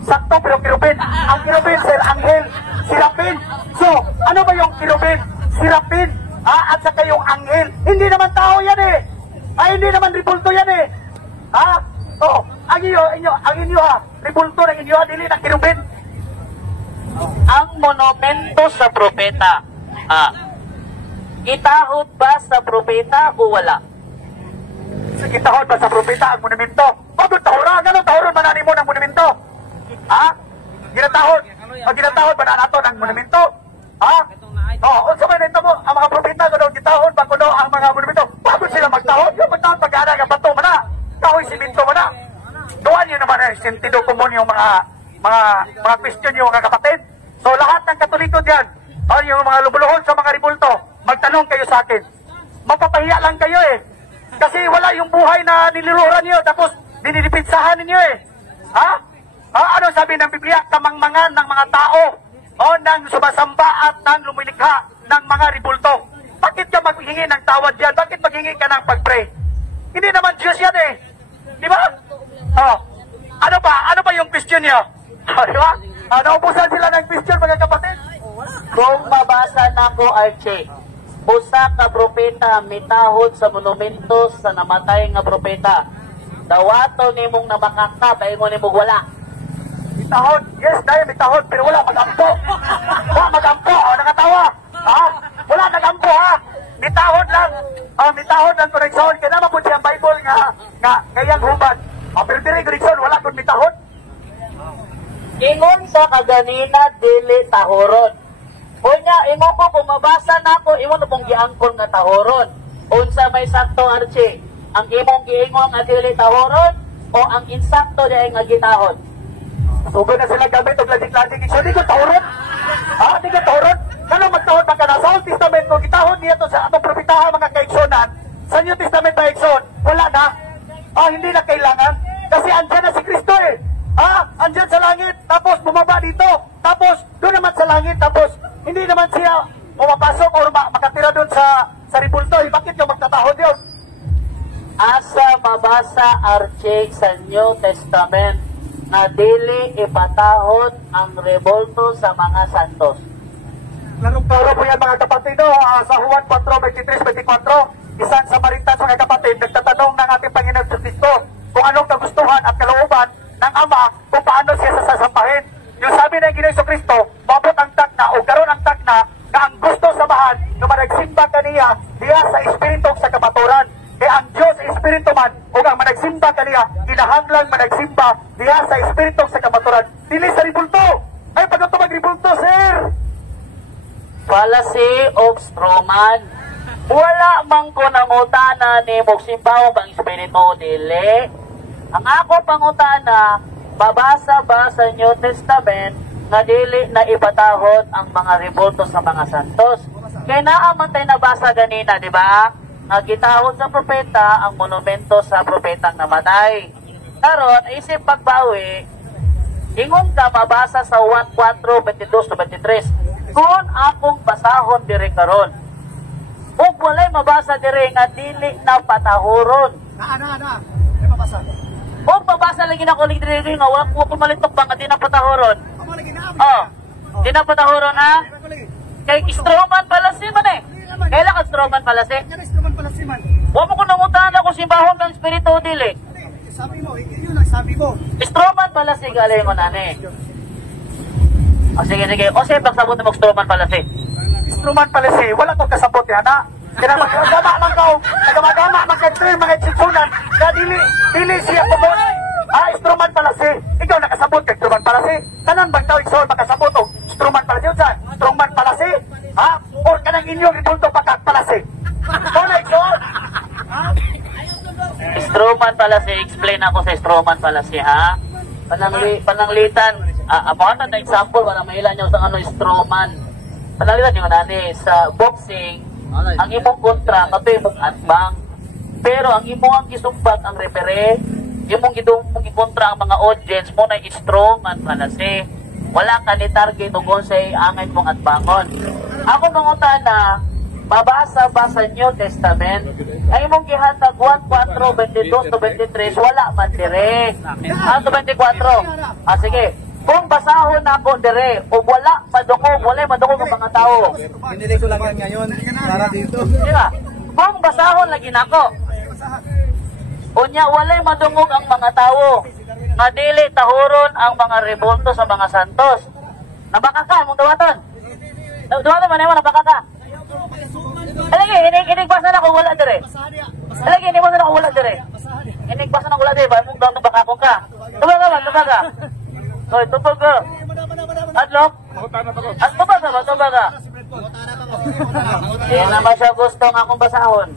Sakto pero kirubin. Ang kirubin, sir, anghel, sirapin. So, ano ba yung kirubin? Sirapin. At saka yung anghel. Hindi naman tao yan eh. Hindi naman revolto yan eh. ang inyo ha, ribulto ng inyo ha, dili na kirubin. Ang monumento sa propeta, itahod ba sa propeta o wala? Kitahod ba sa propeta ang monumento? Pagod tahuran, ganun tahuran ba na mo ng monumento? Ha? Ginatahod? O ginatahod ba na nato ng monumento? Ha? O, unsa man ito mo, ang mga propeta ko daw gitahod ba ko daw ang mga monumento? Pagod sila magtahod, yung magtahod pag-ana ng bato mo na, kahoy siminto mo na. Doon nyo naman ang sentido komon yung mga question yung mga kapatid. So lahat ng Katoliko dyan, o yung mga lubuluhon sa mga ribulto, magtanong kayo sa akin. Mapapahiya lang kayo eh. Kasi wala yung buhay na nililuran nyo, tapos dinilipitsahan ninyo eh. Ha? Ano sabi ng Biblia? Kamangmangan ng mga tao o nang sumasamba at nang lumilikha ng mga ribulto. Bakit ka maghingi ng tawad yan? Bakit maghingi ka ng pag-pray? Hindi naman Diyos yan eh. Di ba? Ano ba yung question nyo? Di ba? Naubusan sila ng question mga kapatid. Kung mabasa na ko, Archie, usa ka propeta mitahod sa monumento sa namatay nga propeta. Dawato nimong namakakta, paingon nimong wala. Mitahod, yes, dahil mitahod, pero wala magampo. Wala magampo, nakatawa. Ha? Wala nagampo ha. Mitahod lang. Mitahod lang koneksyon. Kaya naman po siyang Bible nga ngayang hubad. Pero dire koneksyon, wala kong mitahod. Ingon sa kaganina, dili tahoron. Unya, ingon ko, kung mabasa na ako, ingon pong giangkon nga tahoron. Unsa may sakto, Archie? Ang imong giingon nga dili tahoron o ang insakto diay nga gitahon? Sugo na sila gamit og ladik-ladik. So, di ko tahoron. Di ko tahoron. Kano magtahon pa ka na? Sa Old Testament ko, gitahon niya to sa atong propetahan mga kaigsonan. Sa New Testament na igsoon, wala na. Hindi na kailangan. Kasi andyan na si Kristo eh. Andyan sa langit, tapos bumaba dito. Tapos, doon naman sa langit, tapos hindi naman siya pumapasok o makatira doon sa ribulto. Bakit yung magtatahon yun? Asa mabasa, Archie, sa New Testament na dili ipatahon ang rebulto sa mga santos? Larong-taro po yan mga kapatid, sa Juan 4:23-24, isang Samaritan mga kapatid, nagtatanong ng ating Panginoon Kristo kung anong kagustuhan at kalooban ng Ama kung paano siya sasampahin. Yung sabi ng Ginoong Kristo, mabot ang takna o karon ang takna na ang gusto samahan na managsimba kaniya diya sa Espiritu sa kapaturan. Ang Diyos Espiritu man o ang managsimba kaniya, kinahanglang managsimba diya sa Espiritu sa kapaturan. Dili sa ribulto. Ay, pag ito mag-ribulto, sir! Fallacy of Stroman. Wala man ko nangutana ni Moksimbaw bang Espiritu dili. Ang ako pangutana, babasa ba sa New Testament na dili na ipatahod ang mga ribulto sa mga santos? Kaya naaman tayo nabasa ganina, di ba? Nagitahod sa propeta ang monumento sa propetang namatay. Karon, isip pagbawi, ingon ka mabasa sa 1:4:22-23. Kung akong basahon dire karon, ug walay mabasa dire nga dili na patahoron. Huwag mabasa lagi na kulig diri nga wala ko malitok ba nga di na patahoron. Di na patahoron ha? Kay Stroman pala si man eh. Kailan ka Stroman pala si? Huwag mo ko nangutan ako simbahon ng Espiritu dili. Sabi mo, yun ang sabi mo. Stroman pala si galing mo nani. Sige. O sige, pagsabot mo Stroman pala si. Stroman pala si, wala ko kasabot yan ha. Kaya magdama man ka, nagdama man ka mga chitsunan, na dili siya kumot. Stroman pala si, ikaw nakasabot kay Stroman pala si. Tanan bang tao iksoon makasabot o Stroman pala si, Stroman pala si, or kanang inyong ribulto pakat pala si. Ikaw na iksoon. Stroman pala si, explain ako sa Stroman pala si ha. Pananglitan, abuhatan na example, wala mailan nyo sa ano Stroman. Pananglitan yung nani, sa boxing, ang imong kontra, kato imong atbang. Pero ang imong gisumbat ang referee, imong gikontra ang mga audience mo na strong at palasi. Wala ka ni target o kung sa'y angay mong atbangon. Ako mangutana, mabasa ba sa New Testament, ay imong gihatag 1:4:22-23, wala man dire. 24. Sige. Kung basahon na ako dire, o wala madukog ang mga tao. Hindi ko lang yan ngayon para dito. Diba? Kung basahon lagi na ako. Unya walay madungog ang mga tawo. Nga dili tahuron ang mga rebulto sa mga santos. Nabaka ka mong dawaton. Dawaton man mo nabaka ka. Alagi inigbasa na ko wala dire. Alagi inigbasa na ko wala dire. Inigbasa na ko wala dire ba mo daw baka ko ka. Tubaga. Hoy, tubaga. Adlok. At tubaga. Hindi naman siya gusto ng akong basahon.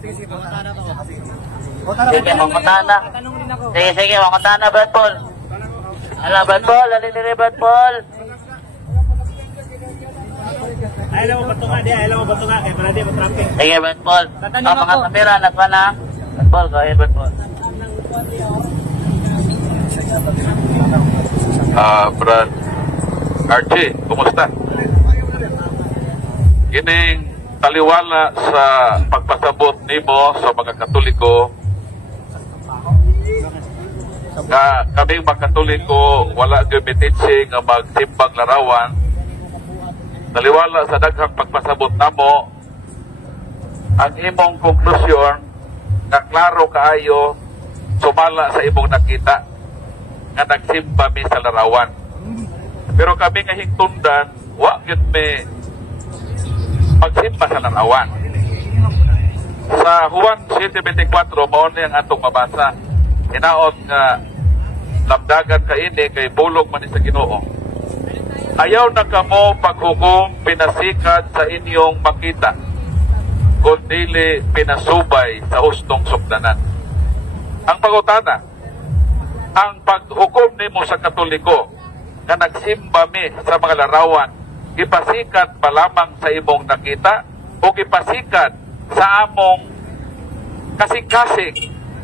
Sige, mamutana. Sige, mamutana, Brad Paul. Ala, Brad Paul, alin Brad Paul. Ayaw mo batunga, kaya para di matramping. Sige, Brad Paul. Ang mga kamera, natwa na. Brad Paul, go ahead, Brad Paul. Brad Archie, kumusta? Kining taliwala sa pagpasabot nimo sa mga Katoliko nga kaming mga Katoliko wala gamitin nga magsimbang larawan. Taliwala sa daghang pagpasabot namo ang imong konklusyon nga klaro kaayo sumala sa imong nakita nga nagsimba mi sa larawan. Pero kami nga hingtundan wa gyud mi magsimba sa larawan. Sa Juan 7:24 mao ni ang atong mabasa. Hinaot nga labdagan kaini kay bulog man sa Ginoo. Ayaw na kamo paghukom pinasikat sa inyong makita, kundi pinasubay sa hustong sukdanan. Ang pangutana, ang paghukom nimo sa Katoliko nga nagsimba mi sa mga larawan, gipasikat pa lamang sa imong nakita o gipasikat sa among kasing-kasing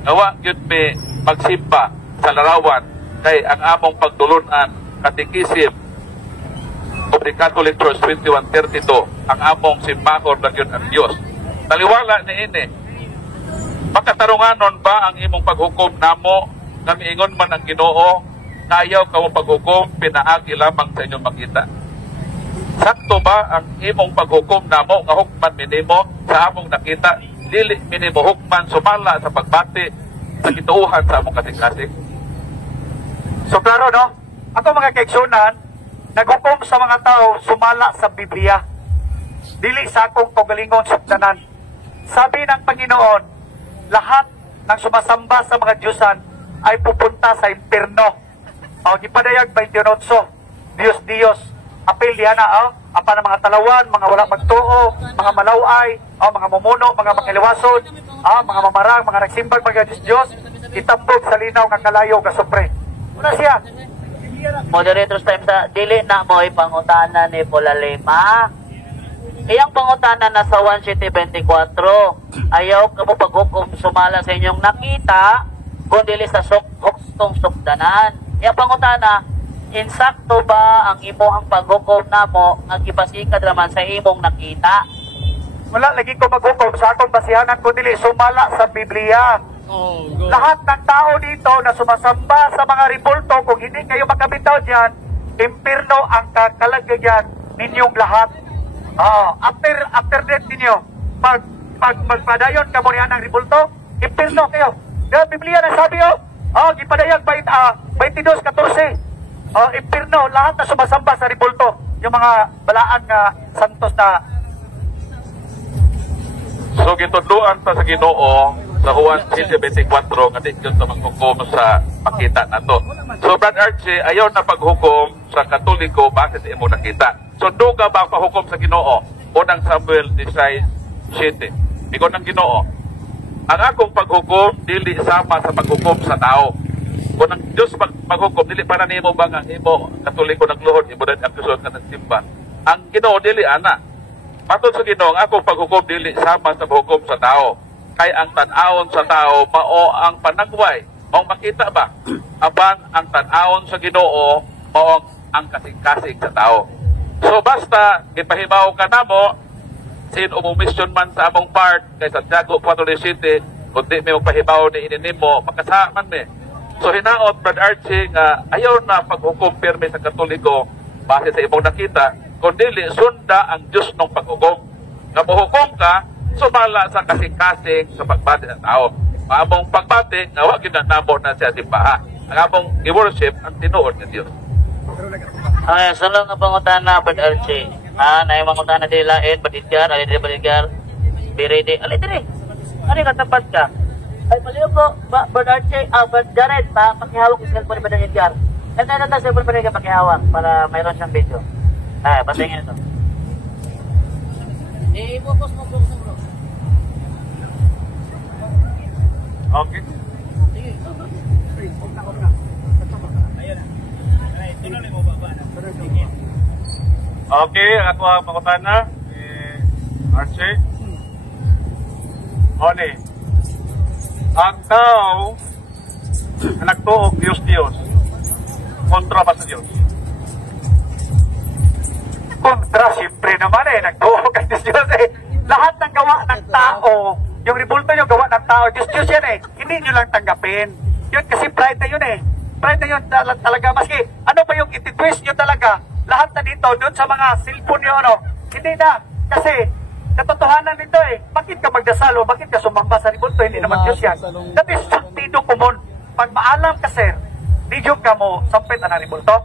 nga gyud mi magsimba sa larawan kay ang among pagtulunan katikisim of the Catholic Church 2132 ang among simbahon na gyud ang Dios. Taliwala ni ini. Makatarunganon ba ang imong paghukom namo nga miingon man ang Ginoo na ayaw kamo paghukom pinaagi lamang sa inyong makita? Sakto ba ang imong paghukom namo nga hukman minimo sa among nakita dili minimo hukman sumala sa pagbati sa kituuhan sa among kasing-kasing? So klaro no? Ato mga kaigsunan, naghukom sa mga tao sumala sa Biblia. Dili sa akong kaugalingon sukdanan. Sabi ng Panginoon, lahat ng sumasamba sa mga Diyosan ay pupunta sa impierno. Gipadayag 28, Diyos, apel diyan na, apa ng mga talawan, mga wala magtuo, mga malaway, mga mumuno, mga makiliwasod, mga mamarang, mga nagsimbag, mga Diyos, itambog sa linaw ng kalayo, kasupre. Una siya. Moderators time sa dili na mo ipangutana ni Polalema. Iyang pangutana na sa 1:24. Ayaw ka mo paghukom sumala sa inyong nakita kundi sa hustong sukdanan. Iyang pangutana, insakto ba ang imong paghukom namo ang ipasikat naman sa imong nakita? Wala lagi ko maghukom sa akong basihanan kundi sumala sa Biblia. Lahat ng tao dito na sumasamba sa mga ribulto, kung hindi kayo makabitaw dyan, impirno ang kakalagayan ninyong lahat. After death ninyo, magpadayon ka mo niyan ng ribulto, impirno kayo. Kaya Biblia na sabi, gipadayag 22:14. Impirno, lahat na sumasamba sa ribulto, yung mga balaan nga santos na. So gitudluan ta sa Ginoo sa Juan 7:24 nga di gyud ta maghukom sa makita nato. So Brad Archie, ayaw na paghukom sa Katoliko base sa imong nakita. So duga ba ang pahukom sa Ginoo? Unang Samuel 16:7. Migon ng Ginoo, ang akong paghukom dili sama sa paghukom sa tao. Kung ang Diyos paghukom dili para nimo ba nga imo Katoliko nagluhod imo dad ang kusod ka nagsimba. Ang Ginoo dili ana. Matod sa Ginoo, ang akong paghukom dili sama sa paghukom sa tao. Kay ang tan-awon sa tao mao ang panagway. Mao makita ba? Abang ang tan-awon sa Ginoo mao ang kasing-kasing sa tao. So basta ipahibaw ka namo sin umisyon man sa among part kay Santiago 4:7 kundi may magpahibaw ni ininimo makasaman mi. So hinaot Brad Archie nga ayaw na paghukom pirmi sa Katoliko base sa imong nakita kundi sunda ang Dios nung paghukom. Nga mohukom ka sumala sa kasing-kasing sa pagbati ng tao. Among pagbati, nga wag ginanamo na siya simbahan. Ang among i-worship ang tinuod nga Dios. Ay, salo nga pangutana, Brad Archie. Na yung pangutana din lain, Badidyar, Badidyar, Birede, alay ano katapat ka? Ay, maliw ko, Brad Archie, Brad Jared, pakihawak yung cellphone ni Badidyar. Ito na ito, cellphone pa rin pakihawak para mayroon siyang video. Ay, patingin ito. I-focus mo, bro. Okay. Okay, ako ang pangutana ni Archie. Oni, ang tao na nagtuog Diyos, kontra ba sa Diyos? Kontra, siyempre naman nagtuog ang Diyos Lahat ng gawa ng tao, yung rebulto yung gawa ng tao, Diyos yan Hindi nyo lang tanggapin. Yun kasi pride na yun Pride na yun talaga. Maski, ano ba yung iti-twist nyo talaga? Lahat na dito, doon sa mga cellphone nyo, Hindi na. Kasi, katotohanan nito Bakit ka magdasal o bakit ka sumamba sa rebulto? Hindi naman Diyos yan. That is sentido common. Pag maalam ka, sir, di joke ka mo, sampit na rebulto.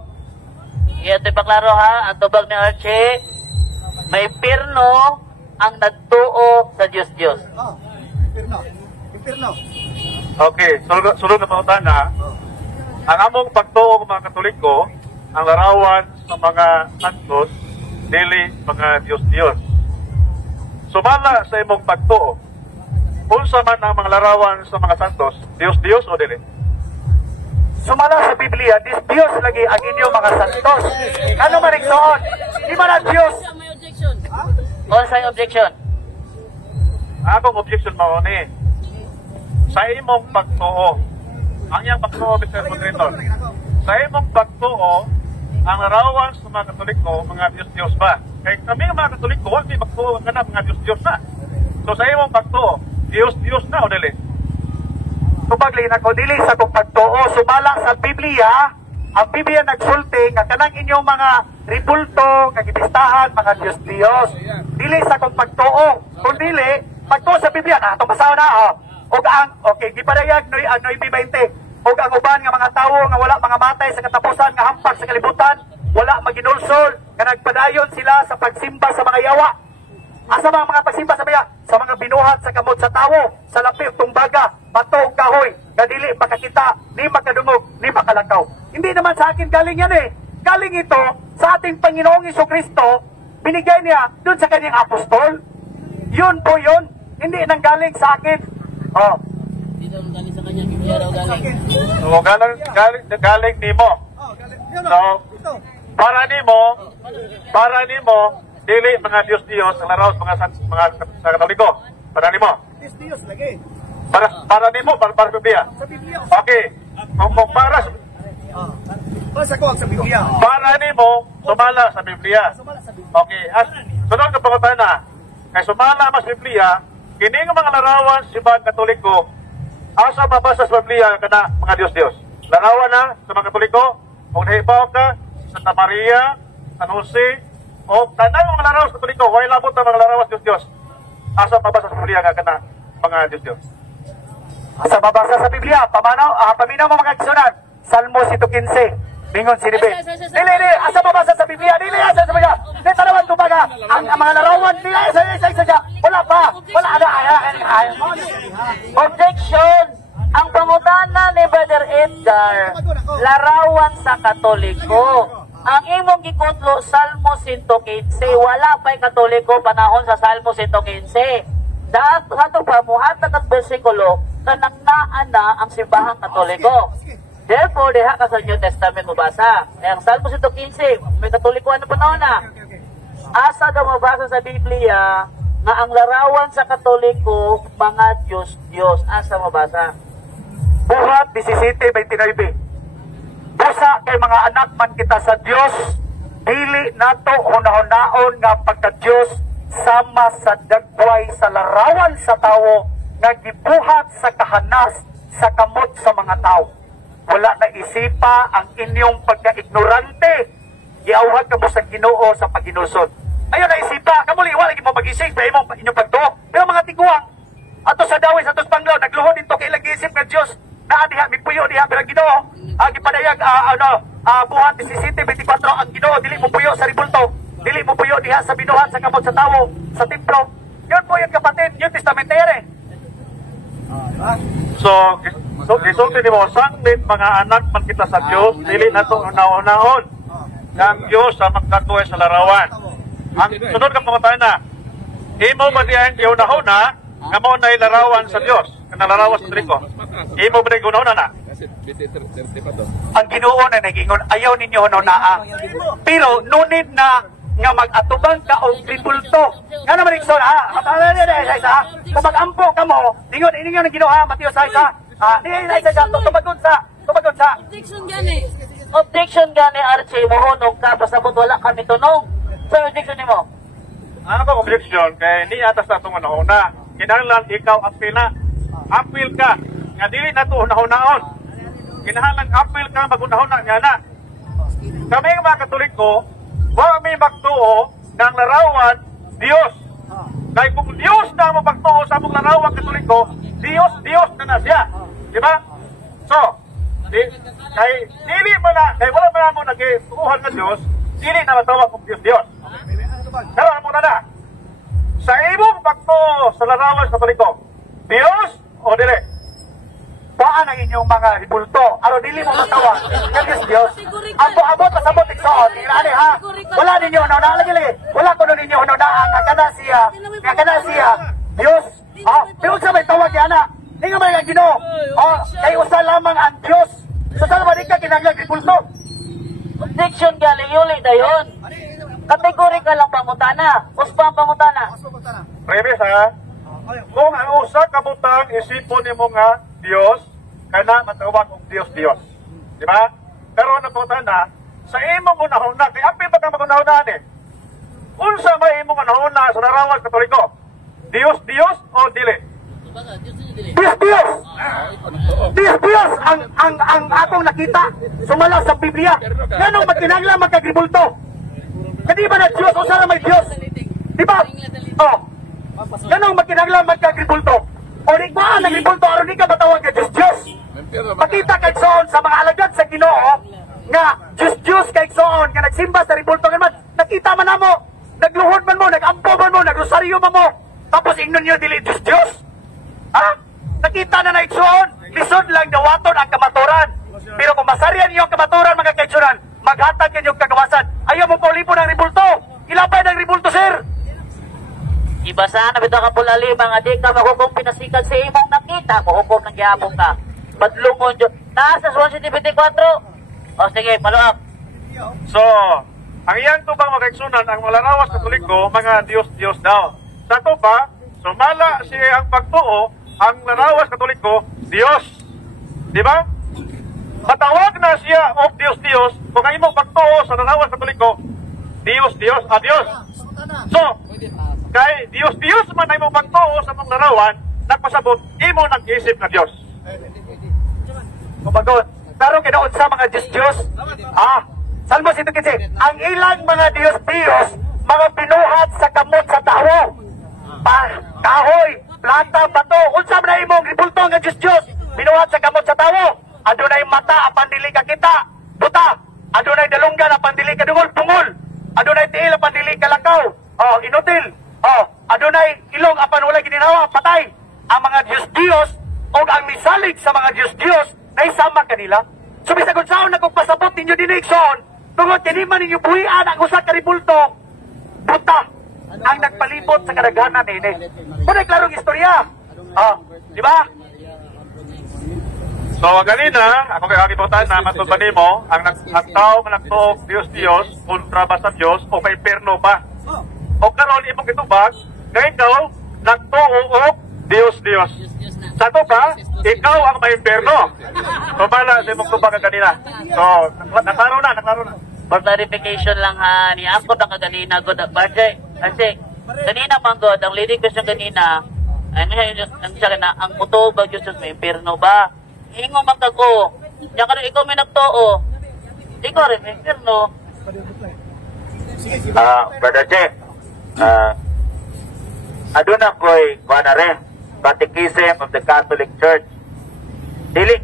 Ito ipaklaro ha, ang tubag ni Archie, may pirno ang nagtuo sa Diyos. Impirno. Okay, sulod na pangutana. Ang among pagtuo mga Katoliko, ang larawan sa mga santos, dili mga Diyos. Sumala sa imong pagtuo, unsa man ang mga larawan sa mga santos, Diyos o dili? Sumala sa Biblia, Diyos lagi ang inyong mga santos. Ano man igsoon? Di ba na Diyos? Ano sa objection? Akong objection mao ni sa imong pagtuo. Ang iyang pagtuo, Mr. Moderator. Sa imong pagtuo, ang larawan sa mga Katoliko, mga Diyos ba? Kaya kami mga Katoliko, wag may pagtuo nga na mga Diyos na. So sa imong pagtuo, Diyos na o dili? Tumaglin ako, dili sa kong pagtuo. Sumala sa Biblia, ang Biblia nagsulti nga kanang inyong mga ribulto, kagipistahan, mga Diyos. Dili sa kong pagtuo. Kung dili, pagtuo sa Biblia, itong basaw na, okay, gipadayag, Noy 20. Og ang uban nga mga tawo nga wala mga matay sa katapusan nga hampak sa kalibutan, wala maginulsol, nga nagpadayon sila sa pagsimba sa mga yawa. Asa mga pagsimba sa mga binuhat sa kamot sa tawo, sa lapi ug tumbaga, bato ug kahoy, nga dili makakita, ni makadungog, ni makalakaw. Hindi naman sa akin galing yan Galing ito sa ating Panginoong Jesucristo, binigay niya dun sa kanyang apostol. Yun po yun, hindi nang galing sa akin. Dito ang galing sa kanya, Biblia daw galing. So, galing nimo. So, para nimo, dili mga Diyos ang larawan mga sa Katoliko. Para nimo. Diyos lagi. Para nimo, para Biblia. Sa Biblia. Okay. Kung para Basta ko sa Biblia. para nimo, sumala sa Biblia. Okay. At sunod na pangutana, kay sumala mas Biblia, kini nga mga larawan sa ibang Katoliko, asa mabasa sa Biblia kana mga Diyos. Larawan na sa mga Katoliko, kung nahibaw ka, Santa Maria, San Jose, o tanang mga larawan sa Katoliko, way labot ang mga larawan sa Diyos. Asa mabasa sa Biblia nga kana mga Diyos. Asa mabasa sa Biblia, paminaw mo mga kisunan, Salmo 115. Bingon si Ribe. Dili, asa mabasa sa Biblia? Dili, asa sa Biblia? Dili, tanawan tumaga. Ang mga larawan, dili, isa. Wala pa. Wala, Objection! Ang pangutana ni Brother Edgar, larawan sa Katoliko. Ang imong gikutlo, Salmo 115. Wala pa'y Katoliko panahon sa Salmo 115. Dahil hato pa, muhatag at bersikulo, kanang naana ang simbahang Katoliko. Therefore, diha ka sa New Testament mabasa. Ang Salmo 115, may Katoliko ano panahon na. Asa ka mabasa sa Biblia nga ang larawan sa Katoliko, mga Diyos. Asa mabasa? Buhat 17:29. Busa kay mga anak man kita sa Dios, dili nato hunahon nga pagka-Dios sama sa dagway sa larawan sa tawo nga gibuhat sa kahanas sa kamot sa mga tawo. Wala na isipa ang inyong pagka-ignorante. Giawhag ka mo sa Ginoo sa paginulsod. Ayun na isipa, kamuli wala gyud mo mag-isig pa inyong pagtuo. Pero mga tiguang, ato sa dawis, ato sa panglaw, nagluhod dito kay lagi-isip nga Diyos, na diha, mipuyo diha, pero Ginoo, gipadayag, buhat 17-24, ang Ginoo, dili mo puyo sa ribulto, dili mo puyo diha sa binuhat, sa kamot sa tawo, sa templo. Yun po yun kapatid, yun testamentary. So gisulti nimo sanglit mga anak man kita sa Dios, dili nato una-unahon ang Dios sa magkatuoy sa larawan. Ang sunod ka pangutan na, imo ba diyan giunahuna nga mao nay larawan sa Dios, kana larawan sa Triko? Imo ba diyan giunahuna na? Ang Ginoo na nagingon, ayaw ninyo hununaa. Pero nunid na nga mag-atubang ka o tribulto. Nga naman ikson, kung mag-ampo ka mo, ingon ang Ginoo ha, Mateo 6 ha. Tumagon sa. Objection gani, Archie, mohonong ka, pasabot wala kami tunong. So, objection ni mo? Ano ba objection? Kaya ni atas na itong una-una. Kinahanglan ikaw apil na. Apil ka. Nga dili na ito una-unaon. Kinahanglan apil ka mag-una-una nga na. Kami mga Katoliko, wala may magtuo ng larawan Diyos. Dahil kung Diyos na mo magtuo sa mong larawan Katoliko, Diyos na siya. Diba? So, kay dili mo na, kay wala mo na nag-tuuhan ng Diyos, dili na matawag kong Diyos. Pero ano muna na? Sa imong pagtuo sa larawan Katoliko, Diyos o dili? Paan ang inyong mga ribulto? Aro dili mo matawag ng Diyos. Abo-abo pasabot iksoon. Tingnan ha. Wala ninyo lagi. Wala ko ninyo nga kana siya. Diyos. Pero sa may tawag yan na. Hindi may ang Ginoo. Kay usa lamang ang Diyos. So saan ba di ka kinaglag ribulto? Objection galing yuli dayon. Kategori ka lang pangutana. Uspa ang pangutana. Premis ha? Kung ang usa ka butang isipon nimo nga Dios, kana matawag og Dios. Di ba? Pero napunta na, sa imong unahuna, kaya apil ba kang magunahuna ni? Unsa may imong unahuna sa larawan Katoliko? Dios o dili? Diyos ang atong nakita sumala sa Biblia. Ganong magkinanglan magkagribulto. Kadi ba na Diyos o sana may Diyos? Di ba? Ganong magkinanglan magkagribulto. O di ba nagribulto aron di ka matawag nga Diyos? Pakita kay Soon sa mga alagad sa Ginoo nga Diyos kay Soon nga nagsimba sa ribulto man. Nakita man namo, nagluhod man mo, nagampo man mo, nagrosaryo man mo. Tapos ingnon niyo dili Diyos. Ha? Nakita na na Igsoon, lisod lang dawaton ang kamaturan. Pero kung masaryan niyo ang kamaturan mga kaigsunan, maghatag niyo ang kagawasan. Ayaw mo paulipon ang ribulto. Ilapay ng ribulto, sir. Ibasahan na bito ka pulali, mga di ka mahukom pinasikat sa imong nakita, mahukom ng gihapon ka. Badlungon dyan. Nasa 174. O sige, follow up. So, ang iyang tubang makaigsunan, ang malarawas Katoliko, mga Diyos daw. Sa tuba, sumala siya ang pagtuo, ang larawas Katoliko, Diyos. Di ba? Matawag na siya o Diyos. Kung ang imong pagtuo sa larawas Katoliko, Diyos. So, kay Diyos man ay imong pagtuo sa mong larawan, nagpasabot, imo nag-isip na Diyos. Kumagot. Pero kinaon sa mga Diyos. Salmo 115. Ang ilang mga Diyos, mga binuhat sa kamot sa tawo. Kahoy, planta, bato. Unsa man na imong ribulto nga Diyos. Binuhat sa kamot sa tawo. Adunay mata, apan dili ka kita. Buta. Adunay dalunggan, apan dili ka dungol, pungol. Adunay tiil, apan dili ka lakaw. Inutil. Adunay ilong, apan wala gininawa, patay. Ang mga Diyos o ang misalig sa mga Diyos naisama kanila. So bisag unsaon na kung pasabot ninyo din Igsoon, tungod kiniman ninyo buhian ang usa ka ribulto, buta ang nagpalibot sa kadaghanan nini. Muna klarong istorya. Di ba? So, ganina, ako kay Hagipotan na matulban nimo, ang tao nga nagtuog Diyos, kontra ba sa Diyos, o kay perno ba? O karon imong gitubag, ngayon daw, nagtuog Diyos. Sa to ba, ikaw ang may perno. Kumala sa imong tubag kanina. So, naklaro na. For clarification lang ha, ni ako na kaganina, good at Barjay. Kasi, kanina man God, ang leading question kanina, ang muto ba Diyos may perno ba? Hingo man kako. Diyan ka rin ikaw may nagtoo. Ikaw rin may perno. Brother Jack, aduna ko'y kuha na rin. Catechism of the Catholic Church. Dili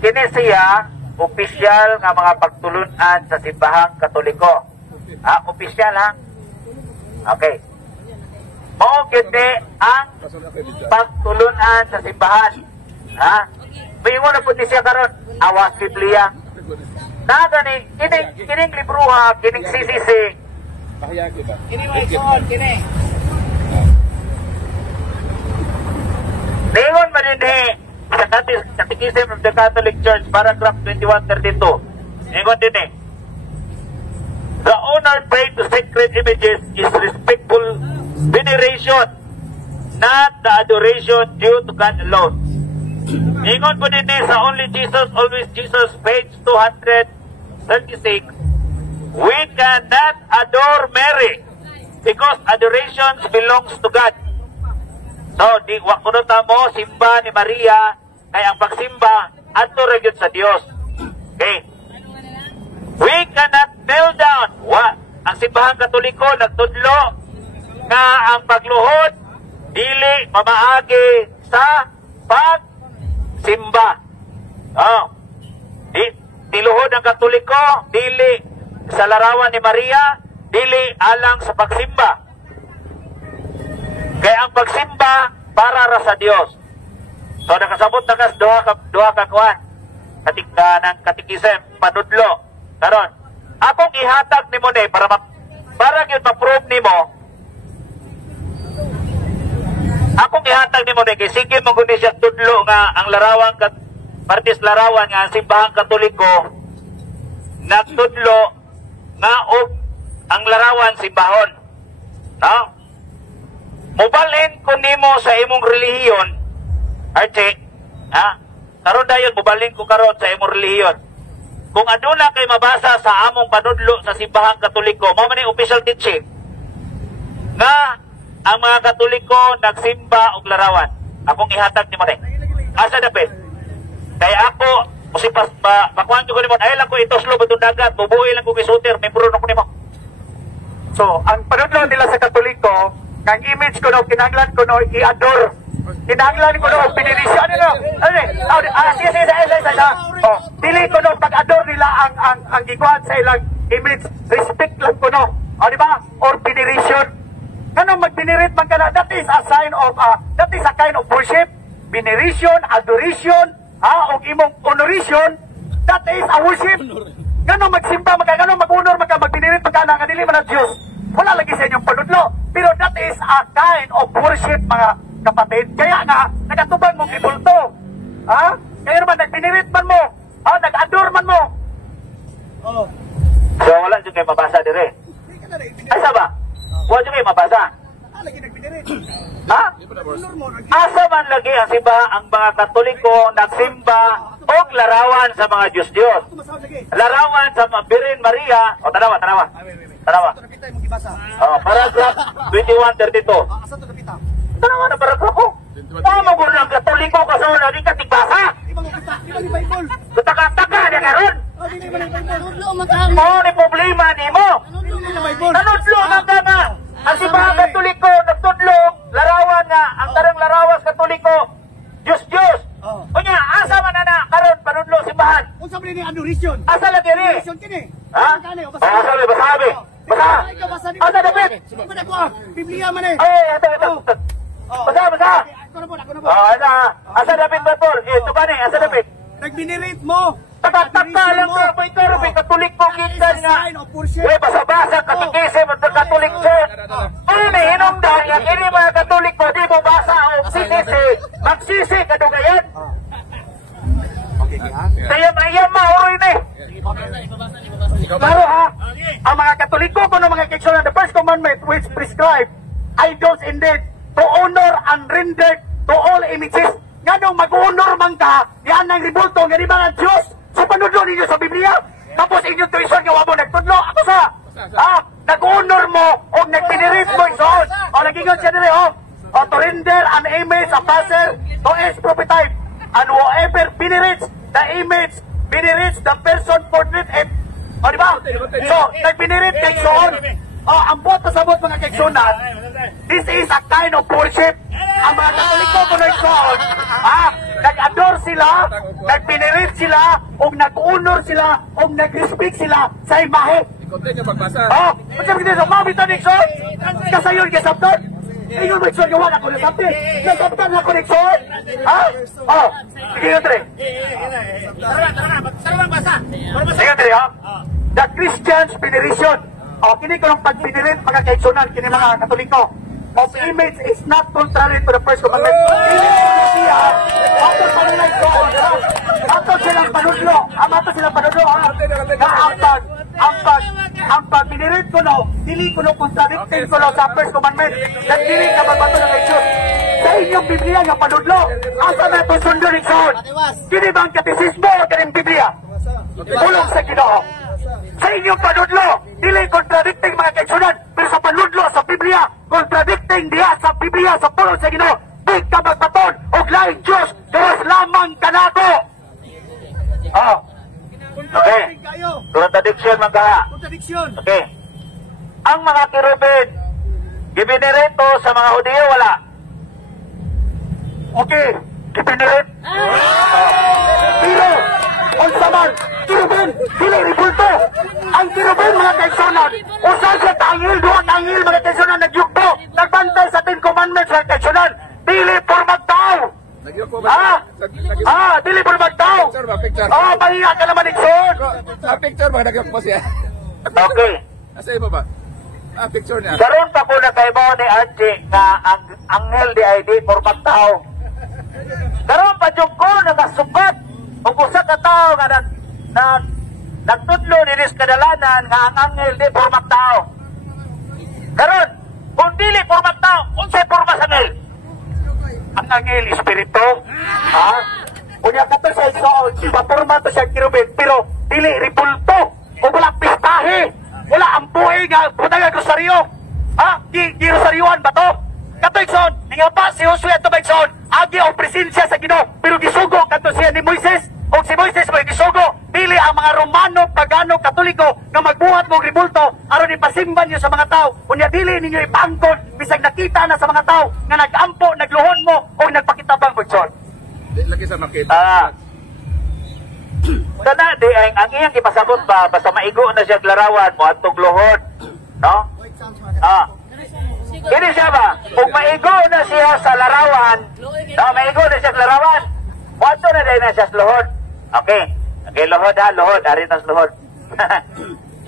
kini siya opisyal nga mga pagtulunan sa simbahang Katoliko. Opisyal ha. Okay. Mao gyud ni ang pagtulunan sa simbahan. Ha? Mayingon na po ni siya karon, awas Biblia. Na gani kining libruha, kining CCC. Kini may soon, kini. Ningon man din sa Catechism of the Catholic Church, paragraph 2132. Ningon din the honor paid to sacred images is respectful veneration, not the adoration due to God alone. Ningon po din sa Only Jesus, Always Jesus, page 236, we cannot adore Mary because adoration belongs to God. So, di kuno ta mo simba ni Maria kay ang pagsimba adto ra gyud sa Dios. Okay. We cannot kneel down. Ang simbahang Katoliko nagtudlo nga ang pagluhod dili mamaagi sa pagsimba. Tiluhod ang Katoliko dili sa larawan ni Maria, dili alang sa pagsimba. Kaya ang pagsimba para ra sa Dios. So nakasabot na kas duha ka kuan. Ng Catechism panudlo. Karon, akong ihatag nimo ni para gyud ma-prove nimo. Akong ihatag nimo ni kay sige mo guni siya tudlo nga ang larawan partis larawan nga ang simbahang Katoliko nagtudlo nga og ang larawan simbahon. No? Mubalhin ko nimo sa imong relihiyon, Archie, karon dayon mubalhin ko karon sa imong relihiyon. Kung aduna kay mabasa sa among panudlo sa simbahang Katoliko, mao man official teaching nga ang mga Katoliko nagsimba og larawan. Akong ihatag nimo ni. Asa dapit? Kay ako usipas bakuan ko nimo, ay lang ko itoslo batong dagat, bubuhi lang ko kay Suter, membro na ko nimo. So, ang panudlo nila sa Katoliko, ang image ko no, kinanglan ko no, i-adore. Kinanglan ko no, pininisyo. Dili ko no, pag-adore nila ang gikuhan sa ilang image, respect lang ko no. Di ba? Or veneration. Ganun, mag-venerate man ka na, that is a sign of, that is a kind of worship. Veneration, adoration, o imong honoration, that is a worship. Ganun, magsimba, ganun, mag-honor, mag-venerate, mag-anang, dili man ang Diyos. Wala lagi sa inyong panudlo. Pero that is a kind of worship, mga kapatid. Kaya nga, nagatubang mong ibulto. Kaya naman, nag-venerate man mo. Nag-adore man mo. So, wala dyan kayo mabasa dire. Asa ba? Wala dyan kayo mabasa. Asa man lagi ang simba, ang mga Katoliko nagsimba o larawan sa mga Diyos-Diyos. Larawan sa Birhen Maria. Tanawa. Paragraph 2132. Tanawa na paragraph ko. Tama mo ng Katoliko kasi wala di ka tigbasa. Taka-taka na karon. Ni problema ni mo. Tanudlo na. Ang simbahang Katoliko nagtudlo larawan nga ang tarang larawas Katoliko Diyos. Kunya asa man na karon panudlo simbahan. Unsa man ni adoration? Asa lagi ni? Adoration kini. Asa basabi. Asa dapat? Biblia man eh. Ito. Basa. Asa dapat betul? Ito ba ni? Asa dapat? Nag-venerate mo. Taka-taka lang ka, may karo, may Katoliko kinsan nga. May basa-basa, Catechism of the Catholic Church. May hinungdan nga, kini mga Katoliko, di mo basa o sisisi, magsisi ka dugayan. Kaya mayam mahuroy na. Klaro ha, ang mga Katoliko ko ng mga keksyon the first commandment which prescribe idols indeed to honor and render to all images. Nga nung mag-honor man ka, yan ang ribulto, nga di ba ng Diyos? So panudlo ninyo sa Biblia, tapos inyong tuition nga wabo nagtudlo. Ako sa, nag-honor mo, o nag-venerate mo isoon. O nag-ingon siya nila, to render an image, a puzzle, to its prototype. And whoever venerates the image, venerates the person portrait. O di ba? So, nag-venerate kay isoon. ang buhat pasabot mga kaigsunan, this is a kind of worship. Ang mga Katoliko kung nagsoon, nag-adore sila, nag-venerate sila, o nag-honor sila, o nag-respect sila sa imahe. Macam kita sa mga bitanikson, kasayon kasabtan. Ingon mo ikson, gawa na ko nasabtan. Nasabtan na ko nikson. Sige yun, Tre. Sige, Tre, The Christian's veneration. Kini ko ng pag-venerate mga kaigsunan, kini mga Katoliko. Of image is not contrary to the first commandment. Ato silang panudlo. Ang pag-venerate ko no, dili ko no contradicting ko no sa first commandment. Dili ka magbato ng Jesus. Sa inyong Biblia nga panudlo, asa na ito sundo ni Son? Kini ba ang katisismo o kaning Biblia? Ulong sa Ginoo. Sa inyong panudlo, dili contradicting mga kaigsunan, pero sa panudlo sa Biblia, contradicting diya sa Biblia sa pulong sa Ginoo. Di ka magbaton og laing Diyos, Diyos lamang kanako. Okay. Contradiction mga. Okay. Ang mga kirubin, gibinereto sa mga Hudiyo, wala. Okay. Gibinerate. Pero, unsa man, kirubin, dili ribulto. Ang kirubin mga kaigsunan, usan siya tangil, duha tangil mga kaigsunan, nagyugto, nagbantay sa 10 commandments mga kaigsunan, dili pormat tao. Dili pormat tao. Mahiya ka naman ikson. Picture ba nagyog po siya? Okay. Asa iba ba? Picture niya. Karon pa ko nakaibaw ni Archie nga ang anghel di ID pormat tao. Karon pa jud ko nakasubat og usa ka tawo nga nagtudlo dinis kadalanan nga ang anghel di pormat tao. Karon, kung dili pormat tao, unsay porma sa anghel? Ang anghel espiritu. Unya ka to sa isoon, si paporma to siya kirubin, pero dili ripulto o wala pistahe, wala ang buhay nga butang rosaryo. Girosaryoan ba to? Kato ikson, nga pa si Josue ato ba ikson, agi o presensya sa Ginoo, pero gisugo kato siya ni Moises, o si Moises mo gisugo, dili ang mga Romano, Pagano, Katoliko nga magbuhat mo ribulto aron ipasimban niyo sa mga tao. Unya dili ninyo ipangkon bisag nakita na sa mga tao nga nagampo, nagluhon mo o nagpakitabang ikson. Lagi sa makita. Sana di ang iyang ipasabot ba basta maigo na siya larawan mo atong luhod, no? Kini siya ba? Kung maigo na siya sa larawan, maigo na siya sa larawan, wato na din na siya sa luhod. Okay, luhod luhod, arin ang luhod.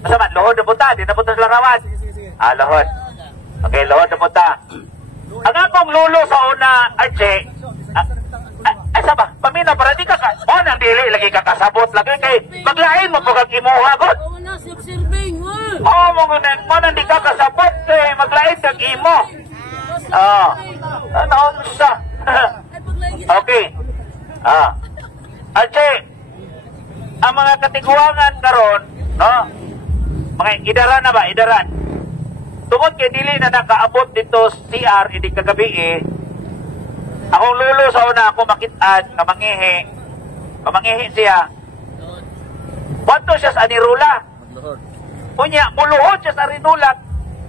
Masaman, luhod na punta, di na punta sa larawan. Luhod. Okay, luhod na punta. Ang akong lulo sa una, Archie, ay saba, pamina para di ka nang dili lagi ka kasabot lagi kay maglain mo pag imuha god. Mo nang di ka kasabot kay maglain kag imo. Ano sa? Okay. Archie, ang mga katiguangan karon, no? Mga idaran na ba? Idaran. Tungod kay dili na nakaabot dito CR hindi kagabi akong lulo sa una ako makitaan, kamangihi siya. Wato siya sa anirula. Unya, muluhod siya sa arinula,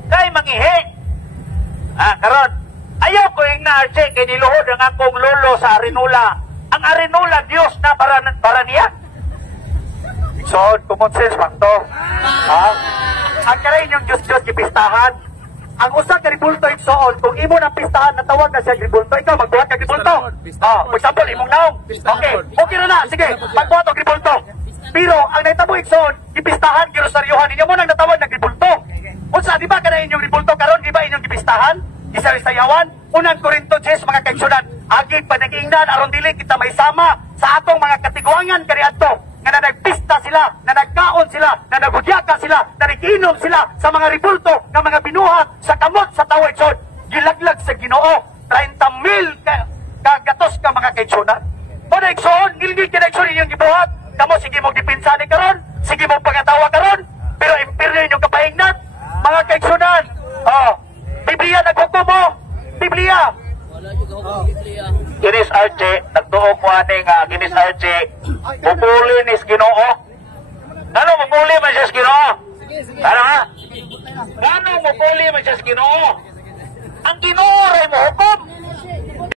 kay mangihi. Karon, ayaw ko yung na-Archie, kay niluhod ang akong lulo sa arinula. Ang arinula, Diyos na para niya. So, common sense pa to. Ang karain yung Diyos-Diyos kipistahan. Ang usang gribulto igsoon, kung imo ng pistahan na tawag na siya gribulto, ikaw magbuhat ka gribulto. For example, imong naong. Okay na. Sige, magbuhat o gribulto. Pero ang naitabo igsoon, ipistahan, girosaryuhan, inyo mo nang natawag na gribulto. Unsa, di ba ka na inyong gribulto karon, di ba inyong gipistahan? Isa-isayawan, unang Korinto 10 mga kaigsunan, agig panagingnan, aron dili kita maisama sa atong mga katiguangan kaniadto. Na nagpista sila, na nagkaon sila, na nagudyaka sila, na nagiinom sila sa mga ribulto ng mga binuhat sa kamot sa tawag son. Gilaglag sa Ginoo, 30,000 kagatos ka mga kaigsunan. O na igsoon, ngilgil ka na igsoon inyong gibuhat. Kamo sige mong dipinsa ni karon, sige mong pangatawa karon, pero impiryo inyong kapahingnat. Mga kaigsunan, Biblia naghukom mo, Biblia. Ginis Archie, nagtuog ko Ginis Archie, pupuli ni Ginoo. Ano, pupuli man siya Ginoo? Ano ha? Gano'ng mo puli man siya sa Ginoo? Ang Ginoo ray mo hukom.